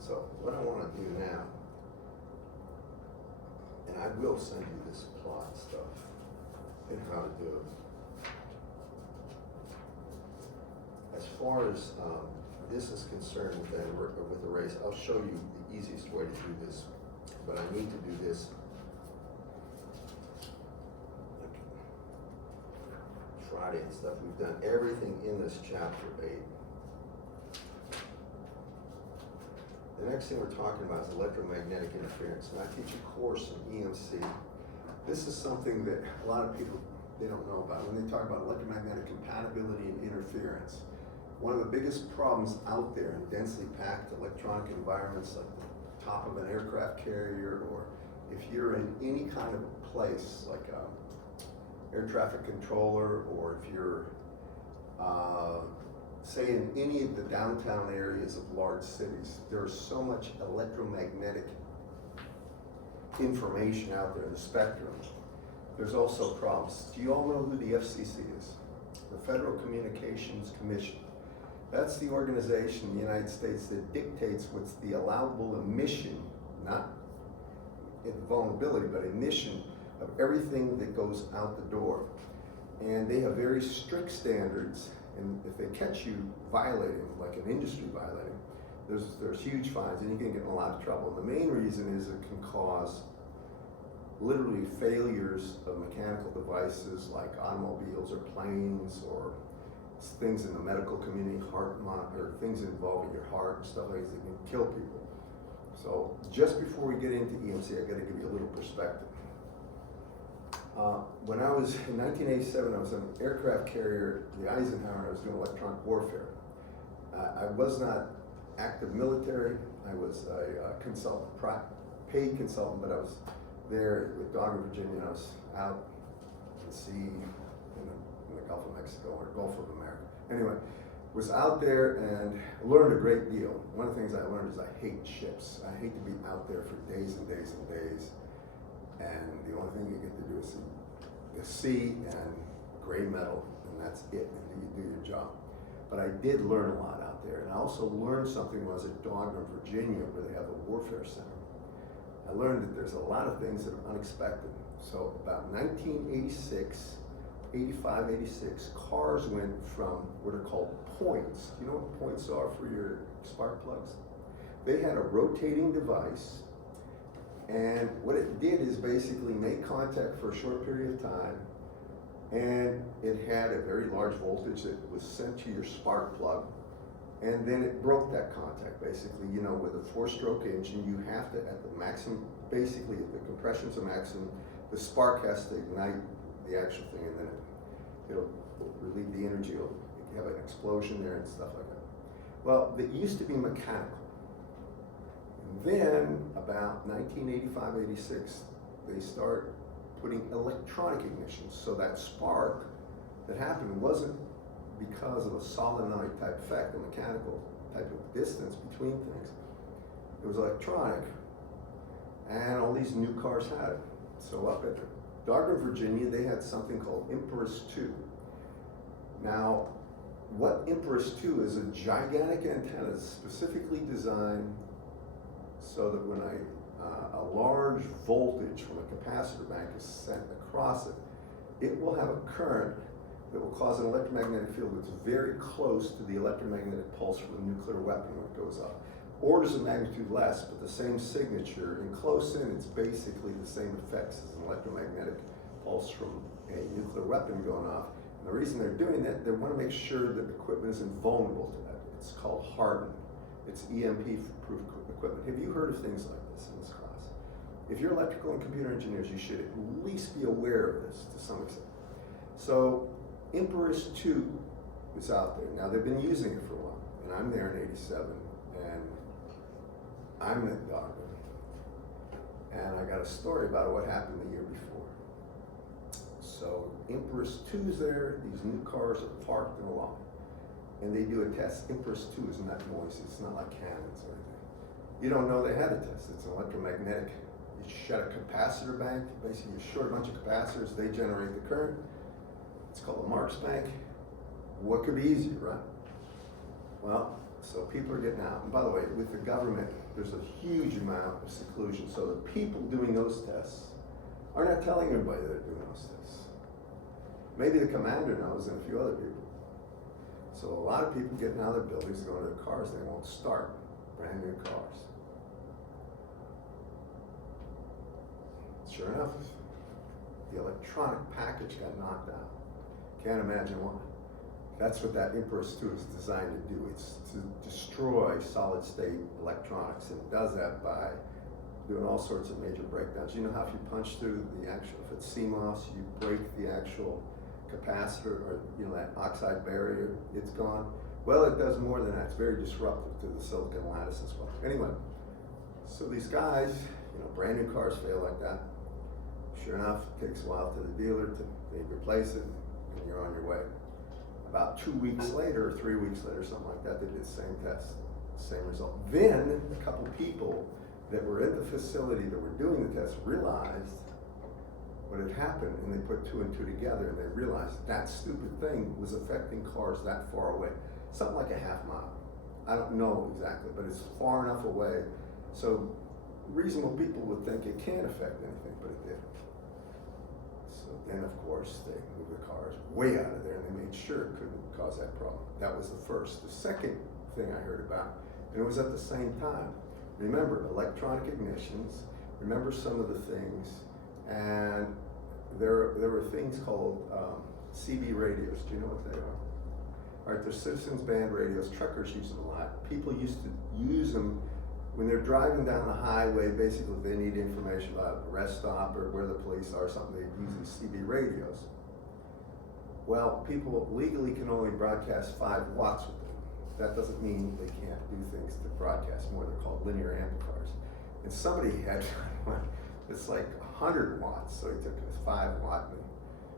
So what I want to do now, and I will send you this plot stuff and how to do it. As far as this is concerned with arrays, I'll show you the easiest way to do this, but I need to do this like Friday and stuff. We've done everything in this chapter 8. The next thing we're talking about is electromagnetic interference, and I teach a course in EMC. This is something that a lot of people, they don't know about. When they talk about electromagnetic compatibility and interference, one of the biggest problems out there in densely packed electronic environments like the top of an aircraft carrier, or if you're in any kind of place like air traffic controller, or if you're say in any of the downtown areas of large cities, there's so much electromagnetic information out there in the spectrum. There's also problems. Do you all know who the FCC is? The Federal Communications Commission. That's the organization in the United States that dictates what's the allowable emission, not vulnerability, but emission of everything that goes out the door. And they have very strict standards, and if they catch you violating, like an industry violating, there's huge fines and you can get in a lot of trouble. And the main reason is it can cause literally failures of mechanical devices like automobiles or planes, or things in the medical community, heart monitor, things involving your heart and stuff like that can kill people. So just before we get into EMC, I got to give you a little perspective. When I was in 1987, I was on an aircraft carrier, the Eisenhower, and I was doing electronic warfare. I was not active military. I was a consultant, paid consultant, but I was there with Auburn, Virginia. I was out at sea in the Gulf of Mexico, or Gulf of America. Anyway, was out there and learned a great deal. One of the things I learned is I hate ships. I hate to be out there for days and days and days. And the only thing you get to do is see the sea and gray metal, and that's it, and you do your job. But I did learn a lot out there, and I also learned something when I was at Auburn, Virginia, where they have a warfare center. I learned that there's a lot of things that are unexpected. So about 1986, 85, 86, cars went from what are called points. Do you know what points are for your spark plugs? They had a rotating device, and what it did is basically make contact for a short period of time, and it had a very large voltage that was sent to your spark plug, and then it broke that contact, basically. You know, with a 4-stroke engine, you have to, at the maximum, basically, if the compression's a maximum, the spark has to ignite the actual thing, and then it'll relieve the energy. It'll have an explosion there and stuff like that. Well, it used to be mechanical. And then, about 1985, 86, they start putting electronic ignitions. So that spark that happened wasn't because of a solenoid type effect, a mechanical type of distance between things. It was electronic, and all these new cars had it. So up at Auburn, Virginia, they had something called Empress 2. Now, what Empress 2 is, a gigantic antenna specifically designed so that when a large voltage from a capacitor bank is sent across it, it will have a current that will cause an electromagnetic field that's very close to the electromagnetic pulse from a nuclear weapon when it goes up. Orders of magnitude less, but the same signature, and close in, it's basically the same effects as an electromagnetic pulse from a nuclear weapon going off. And the reason they're doing that, they want to make sure that the equipment isn't vulnerable to that. It's called hardened. It's EMP-proof equipment. Have you heard of things like this in this class? If you're electrical and computer engineers, you should at least be aware of this to some extent. So, Empress 2 is out there. Now, they've been using it for a while, and I'm there in 87, and I'm at Auburn, and I got a story about what happened the year before. So, Empress 2's there, these new cars are parked in a lot, and they do a test. Empress 2 is not noisy, it's not like cannons or anything. You don't know they had a test, it's an electromagnetic. You shut a capacitor bank, basically you short a bunch of capacitors, they generate the current. It's called a Marx bank. What could be easier, right? Well, so people are getting out. And by the way, with the government, there's a huge amount of seclusion. So the people doing those tests are not telling everybody they're doing those tests. Maybe the commander knows and a few other people. So a lot of people getting out of their buildings, going to their cars, they won't start. Brand new cars. Sure enough, the electronic package got knocked out. Can't imagine why. That's what that Empress 2 is designed to do. It's to destroy solid state electronics, and it does that by doing all sorts of major breakdowns. You know how if you punch through the actual, if it's CMOS, you break the actual capacitor, or you know, that oxide barrier, it's gone. Well, it does more than that. It's very disruptive to the silicon lattice as well. Anyway, so these guys, you know, brand new cars fail like that. Sure enough, it takes a while to the dealer to they replace it, and you're on your way. About 2 weeks later, or 3 weeks later, something like that, they did the same test, same result. Then a couple people that were in the facility that were doing the test realized what had happened, and they put 2 and 2 together, and they realized that stupid thing was affecting cars that far away, something like a half mile. I don't know exactly, but it's far enough away, so reasonable people would think it can't affect anything, but it did. So then, of course, they moved the cars way out of there, and they made sure it couldn't cause that problem. That was the first. The second thing I heard about, and it was at the same time. Remember, electronic ignitions, remember some of the things, and there were things called CB radios. Do you know what they are? All right, they're citizens band radios. Truckers use them a lot. People used to use them when they're driving down the highway. Basically, they need information about a rest stop or where the police are, or something. They use these CB radios. Well, people legally can only broadcast 5 watts with them. That doesn't mean they can't do things to broadcast more. They're called linear amplifiers. And somebody had one that's like 100 watts. So he took a 5 watt and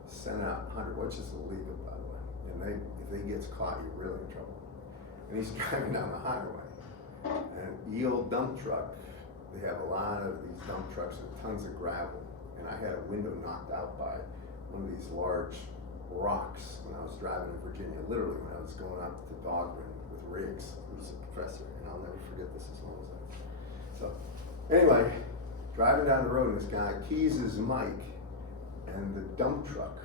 sent out 100, which is illegal, by the way. And if they gets caught, you're really in trouble. And he's driving down the highway. And the old dump truck, they have a lot of these dump trucks with tons of gravel. And I had a window knocked out by one of these large rocks when I was driving in Virginia, literally when I was going up to Auburn with Riggs, who's a professor, and I'll never forget this as long as I. So, anyway, driving down the road, and this guy keys his mic, and the dump truck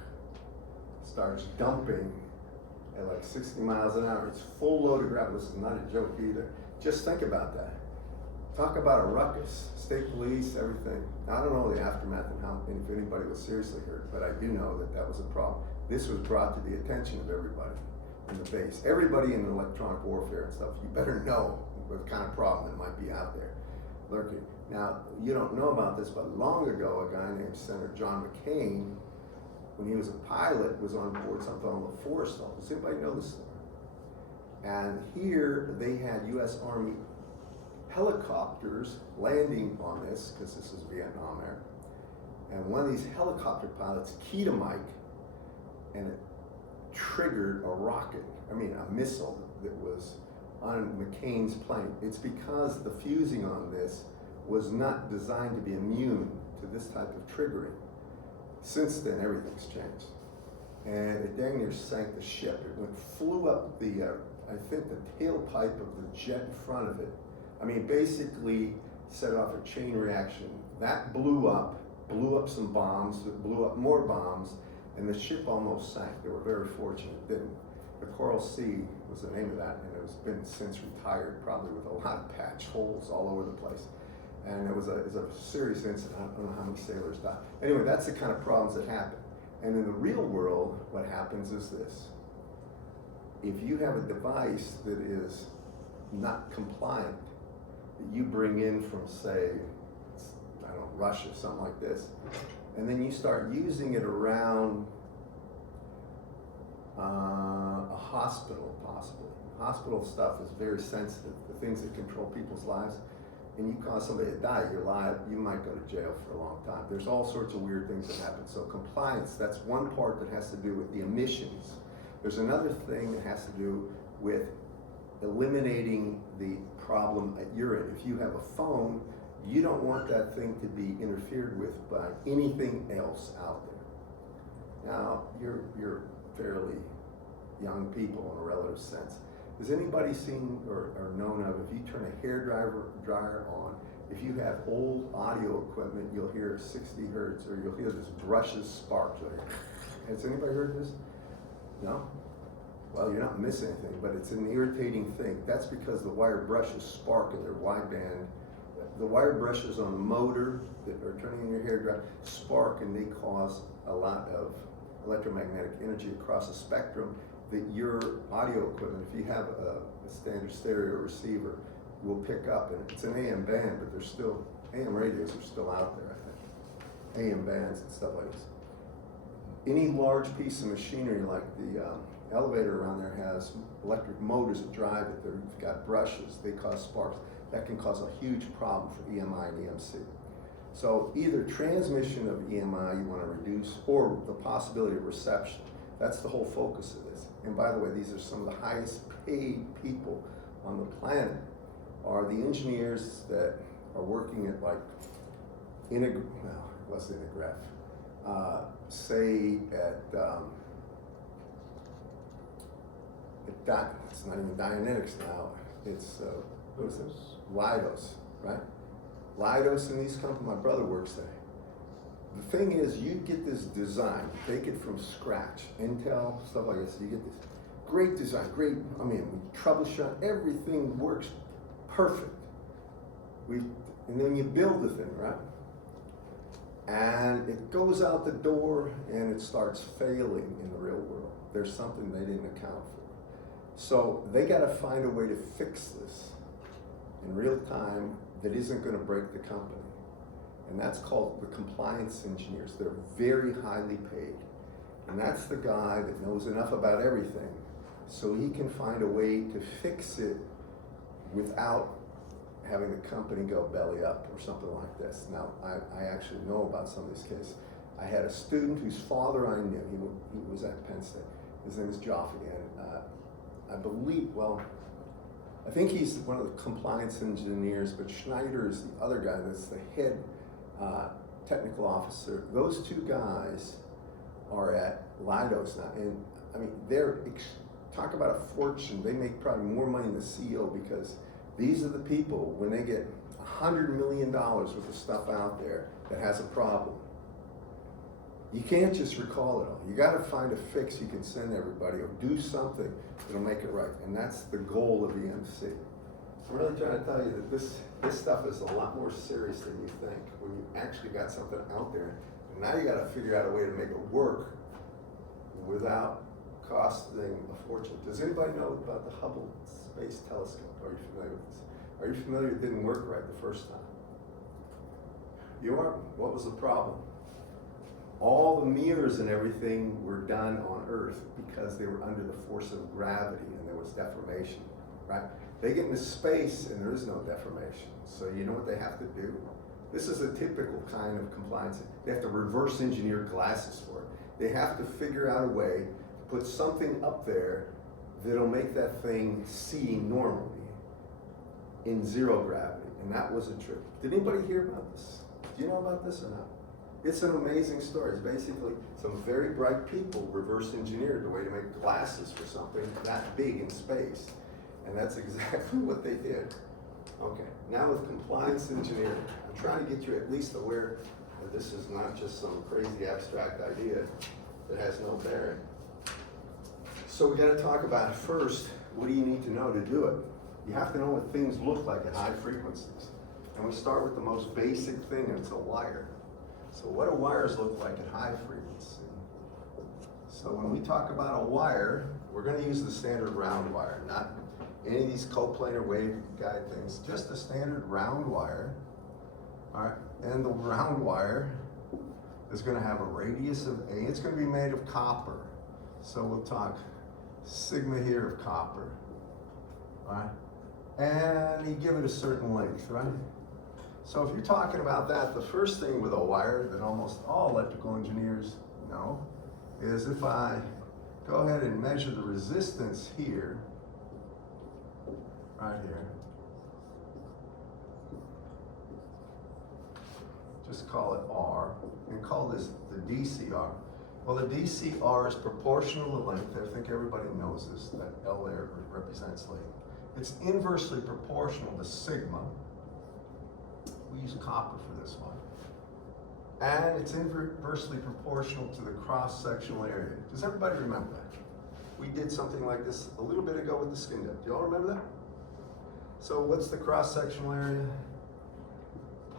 starts dumping at like 60 miles an hour. It's full load of gravel. This is not a joke either. Just think about that. Talk about a ruckus. State police, everything. I don't know the aftermath and if anybody was seriously hurt, but I do know that that was a problem. this was brought to the attention of everybody in the base. Everybody in electronic warfare and stuff, you better know what kind of problem that might be out there lurking. Now, you don't know about this, but long ago, a guy named Senator John McCain, when he was a pilot, was on board something on the Forrestal. Does anybody know this story? And here they had U.S. Army helicopters landing on this, because this is Vietnam era. And one of these helicopter pilots keyed a mic, and it triggered a missile that was on McCain's plane. It's because the fusing on this was not designed to be immune to this type of triggering. Since then, everything's changed. And it dang near sank the ship. It flew up the, I think the tailpipe of the jet in front of it. I mean, basically set off a chain reaction. That blew up some bombs, that blew up more bombs, and the ship almost sank. They were very fortunate it didn't. The Coral Sea was the name of that, and it has been since retired, probably with a lot of patch holes all over the place. And it was a serious incident. I don't know how many sailors died. Anyway, that's the kind of problems that happen. And in the real world, what happens is this. If you have a device that is not compliant, that you bring in from, say, I don't know, Russia, something like this, and then you start using it around a hospital, possibly. Hospital stuff is very sensitive, the things that control people's lives, and you cause somebody to die, you might go to jail for a long time. There's all sorts of weird things that happen. So compliance, that's one part that has to do with the emissions. There's another thing that has to do with eliminating the problem at your end. If you have a phone, you don't want that thing to be interfered with by anything else out there. Now, you're fairly young people in a relative sense. Has anybody seen or known of, if you turn a hair dryer on, if you have old audio equipment, you'll hear 60 hertz, or you'll hear this brushes spark. Has anybody heard this? No? Well, you're not missing anything, but it's an irritating thing. That's because the wire brushes spark in their wideband. The wire brushes on the motor that are turning in your hair dryer spark, and they cause a lot of electromagnetic energy across the spectrum that your audio equipment, if you have a standard stereo receiver, will pick up. And it's an AM band, but there's still, AM radios are still out there, I think. AM bands and stuff like this. Any large piece of machinery like the elevator around there has electric motors that drive it. They've got brushes, they cause sparks. That can cause a huge problem for EMI and EMC. So either transmission of EMI you want to reduce, or the possibility of reception. That's the whole focus of this. And by the way, these are some of the highest paid people on the planet, are the engineers that are working at like, say it's not even Dynetics now, it's, what is it? Leidos, right? Leidos and these companies, my brother works there. The thing is, you get this design, take it from scratch, Intel, stuff like this, you get this great design, we troubleshoot, everything works perfect. And then you build the thing, right? And it goes out the door and it starts failing in the real world. There's something they didn't account for. So they gotta find a way to fix this in real time that isn't gonna break the company. And that's called the compliance engineers. They're very highly paid. And that's the guy that knows enough about everything so he can find a way to fix it without having the company go belly up or something like this. Now, I actually know about some of these cases. I had a student whose father I knew, he was at Penn State. His name is Joffe, and I think he's one of the compliance engineers, but Schneider is the other guy that's the head technical officer. Those two guys are at Leidos now, and talk about a fortune. They make probably more money than the CEO, because these are the people, when they get $100 million worth of stuff out there that has a problem, you can't just recall it all. You gotta find a fix you can send everybody, or do something that'll make it right. And that's the goal of EMC. I'm really trying to tell you that this stuff is a lot more serious than you think when you actually got something out there. And now you gotta figure out a way to make it work without costing a fortune. Does anybody know about the Hubble Space Telescope? Are you familiar with this? Are you familiar it didn't work right the first time? You are? What was the problem? All the mirrors and everything were done on Earth because they were under the force of gravity and there was deformation, right? They get into space and there is no deformation. So you know what they have to do? This is a typical kind of compliance. They have to reverse engineer glasses for it. They have to figure out a way to put something up there that'll make that thing see normally in zero gravity. And that was a trick. Did anybody hear about this? Do you know about this or not? It's an amazing story. It's basically some very bright people reverse engineered the way to make glasses for something that big in space. And that's exactly what they did. Okay, now with compliance engineering, I'm trying to get you at least aware that this is not just some crazy abstract idea that has no bearing. So we gotta talk about first, what do you need to know to do it? You have to know what things look like at high frequencies. And we start with the most basic thing, and it's a wire. So what do wires look like at high frequency? So when we talk about a wire, we're gonna use the standard round wire, not any of these coplanar waveguide things, just a standard round wire. All right, and the round wire is gonna have a radius of A. It's gonna be made of copper. So we'll talk sigma here of copper, all right? And you give it a certain length, right? So if you're talking about that, the first thing with a wire that almost all electrical engineers know is if I go ahead and measure the resistance here, right here, just call it R, and call this the DCR. Well, the DCR is proportional to length. I think everybody knows this, that L there represents length. It's inversely proportional to sigma. We use copper for this one. And it's inversely proportional to the cross-sectional area. Does everybody remember that? We did something like this a little bit ago with the skin depth. Do y'all remember that? So what's the cross-sectional area?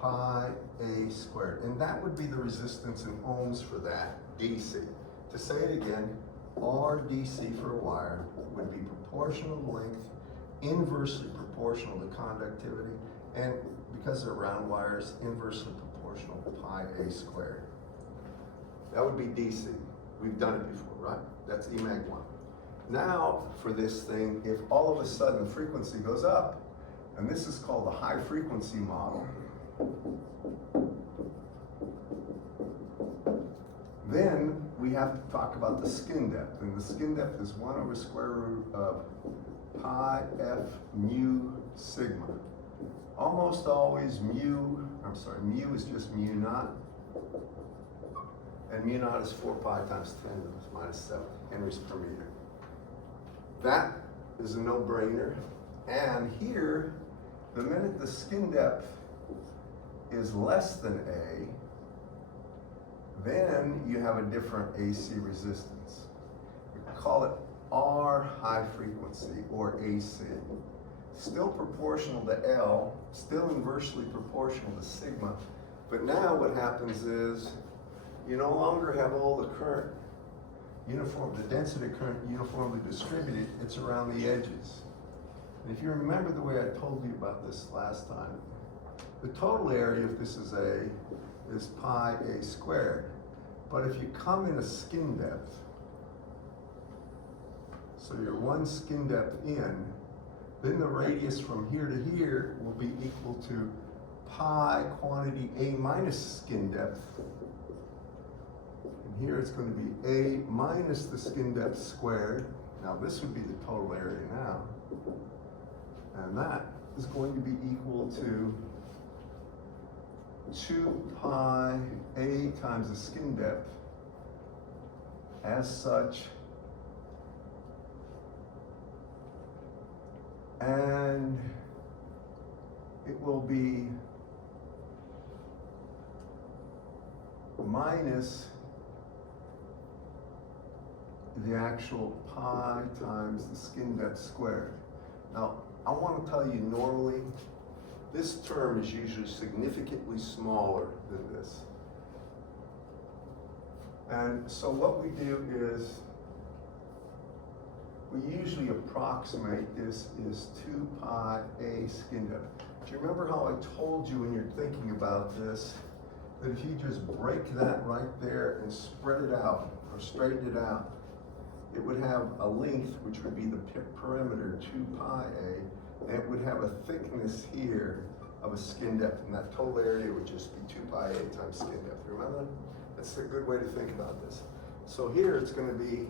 Pi A squared. And that would be the resistance in ohms for that, DC. To say it again, R DC for a wire would be proportional to length, inversely proportional to conductivity, and because they're round wires, inversely proportional to pi A squared. That would be DC. We've done it before, right? That's EMAG 1. Now, for this thing, if all of a sudden frequency goes up, and this is called the high frequency model, then we have to talk about the skin depth, and the skin depth is 1 over square root of pi f mu sigma. Almost always mu is just mu naught, and mu naught is 4 pi times 10 to the minus 7 henries per meter. That is a no-brainer, and here, the minute the skin depth is less than A, then you have a different AC resistance. We call it R high frequency, or AC. Still proportional to L, still inversely proportional to sigma, but now what happens is you no longer have all the current the density current uniformly distributed, it's around the edges. And if you remember the way I told you about this last time, the total area, if this is A, is pi A squared. But if you come in a skin depth, so you're 1 skin depth in, then the radius from here to here will be equal to pi quantity A minus skin depth. And here it's going to be A minus the skin depth squared. Now this would be the total area now. And that is going to be equal to 2 pi A times the skin depth as such, and it will be minus the actual pi times the skin depth squared. Now, I want to tell you normally, this term is usually significantly smaller than this. And so what we do is we usually approximate this is 2 pi a skin depth. Do you remember how I told you when you're thinking about this, that if you just break that right there and spread it out, or straighten it out, it would have a length, which would be the perimeter, 2 pi a, and it would have a thickness here of a skin depth, and that total area would just be 2 pi a times skin depth. Remember that? That's a good way to think about this. So here it's going to be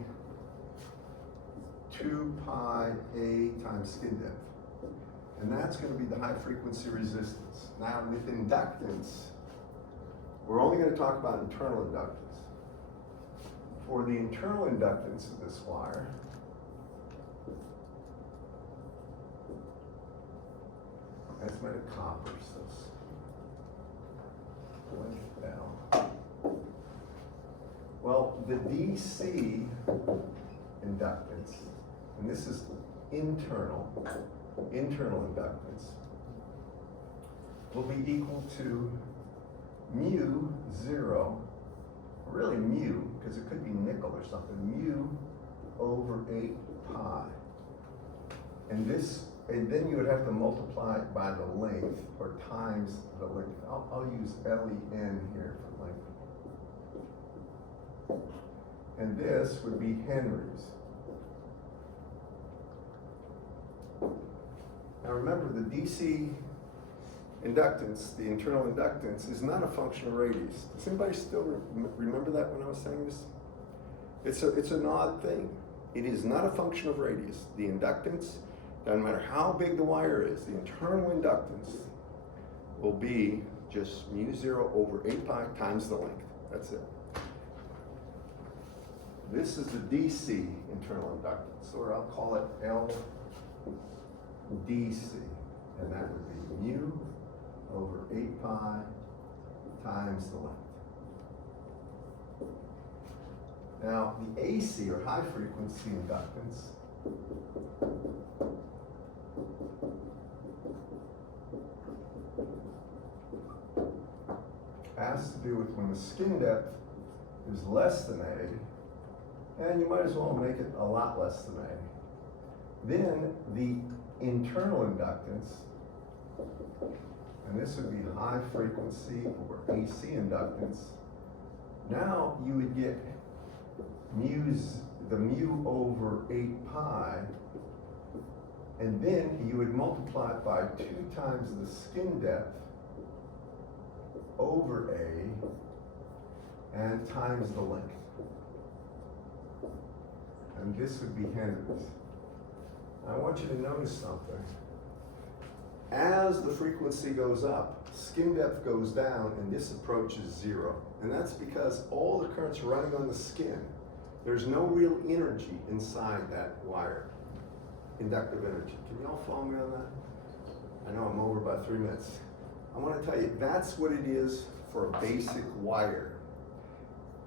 2 pi a times skin depth, and that's going to be the high frequency resistance. Now with inductance, we're only going to talk about internal inductance. For the internal inductance of this wire, that's made of copper, so it's L. Well, the DC inductance, and this is internal inductance, will be equal to mu 0, really mu, because it could be nickel or something, mu over 8 pi. And then you would have to multiply it by the length, or times the length. I'll use LEN here for length. And this would be henries. Now remember, the DC inductance, the internal inductance, is not a function of radius. Does anybody still remember that when I was saying this? It's an odd thing. It is not a function of radius. The inductance, doesn't matter how big the wire is, the internal inductance will be just mu 0 over 8 pi times the length. That's it. This is the DC internal inductance, or I'll call it LDC, and that would be mu over 8 pi times the length. Now, the AC, or high frequency inductance, has to do with when the skin depth is less than A, and you might as well make it a lot less than A. Then the internal inductance, and this would be high frequency or AC inductance. Now you would get the mu over 8 pi, and then you would multiply it by 2 times the skin depth over A and times the length. And this would be henries. I want you to notice something. As the frequency goes up, skin depth goes down, and this approaches 0. And that's because all the current's running on the skin. There's no real energy inside that wire, inductive energy. Can you all follow me on that? I know I'm over by 3 minutes. I want to tell you, that's what it is for a basic wire.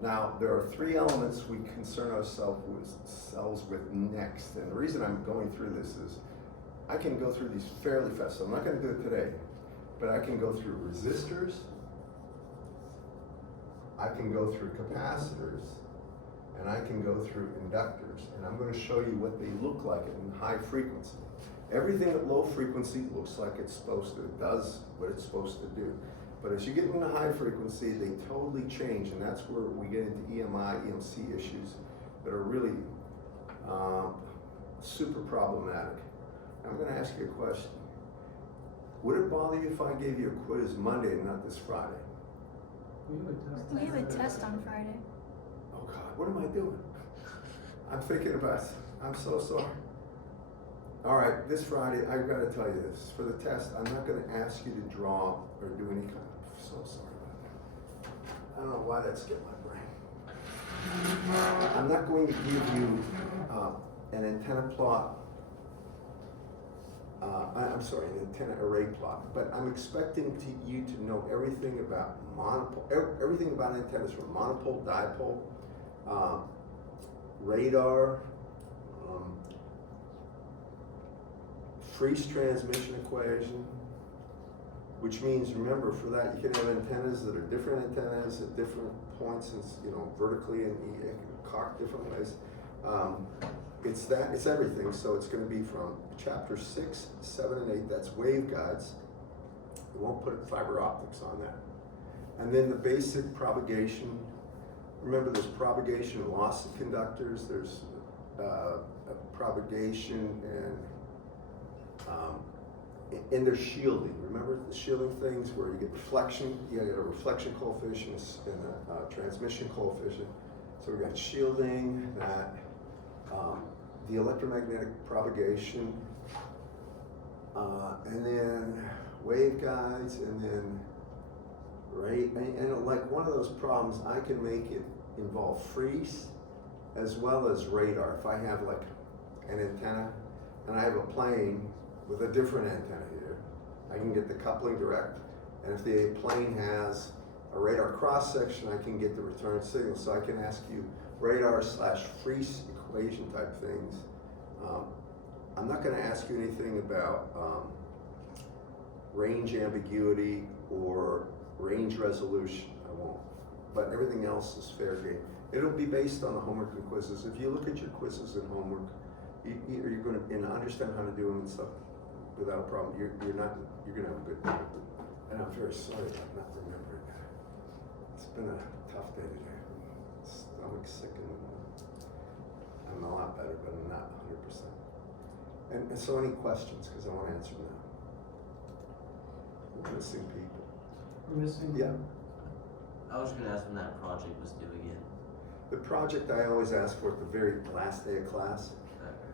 Now, there are 3 elements we concern ourselves with next. And the reason I'm going through this is I can go through these fairly fast. So I'm not going to do it today, but I can go through resistors, I can go through capacitors, and I can go through inductors. And I'm going to show you what they look like in high frequency. Everything at low frequency looks like it's supposed to. It does what it's supposed to do. But as you get into high frequency, they totally change, and that's where we get into EMI, EMC issues that are really super problematic. I'm going to ask you a question. Would it bother you if I gave you a quiz Monday and not this Friday? We have a test. We have a test on Friday. Oh God, what am I doing? I'm thinking about, I'm so sorry. All right, this Friday, I've got to tell you this. For the test, I'm not going to ask you to draw or do any kind of, so sorry about that. I don't know why that skipped my brain. I'm not going to give you an antenna plot, I'm sorry, an antenna array plot, but I'm expecting you to know everything about monopole, everything about antennas from monopole, dipole, radar, Friese transmission equation, which means, remember, for that you can have antennas that are different antennas at different points, and vertically and cocked different ways. it's everything, so it's gonna be from chapter 6, 7, and 8, that's waveguides. We won't put fiber optics on that. And then the basic propagation, remember there's propagation and loss of conductors, there's a propagation and there's shielding. Remember the shielding things where you get reflection, you get a reflection coefficient and a transmission coefficient. So we got shielding, that, the electromagnetic propagation, and then waveguides, and then, right, and like one of those problems, I can make it involve freeze as well as radar. If I have like an antenna and I have a plane with a different antenna here, I can get the coupling direct, and if the plane has a radar cross section, I can get the return signal. So I can ask you radar/freeze equation type things. I'm not going to ask you anything about range ambiguity or range resolution. I won't. But everything else is fair game. It'll be based on the homework and quizzes. If you look at your quizzes and homework, you're going to understand how to do them and stuff without a problem. You're going to have a good time. And I'm very sorry about not remembering that. It's been a tough day today. Stomach's sick and I'm a lot better, but I'm not 100%. And so any questions, because I want to answer them now. We're missing people. We're missing. Yeah. I was gonna ask when that project was due again. The project I always ask for at the very last day of class.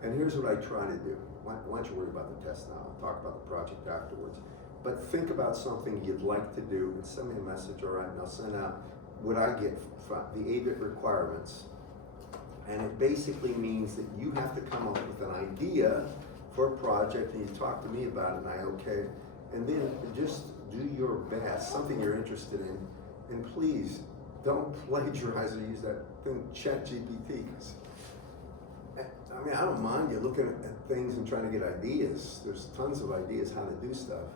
And here's what I try to do. Why don't you worry about the test now? I'll talk about the project afterwards. But think about something you'd like to do and send me a message, all right, and I'll send out what I get from the 8-bit requirements. And it basically means that you have to come up with an idea for a project and you talk to me about it and I okay. And then just do your best, something you're interested in. And please don't plagiarize or use that thing, ChatGPT. I mean, I don't mind you looking at things and trying to get ideas. There's tons of ideas how to do stuff,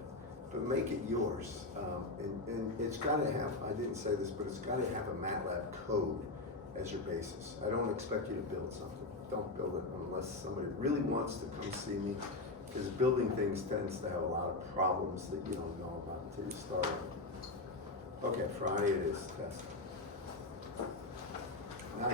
but make it yours. And it's got to have, I didn't say this, but it's got to have a MATLAB code as your basis. I don't expect you to build something. Don't build it unless somebody really wants to come see me, because building things tends to have a lot of problems that you don't know about until you start. Okay, Friday it is test.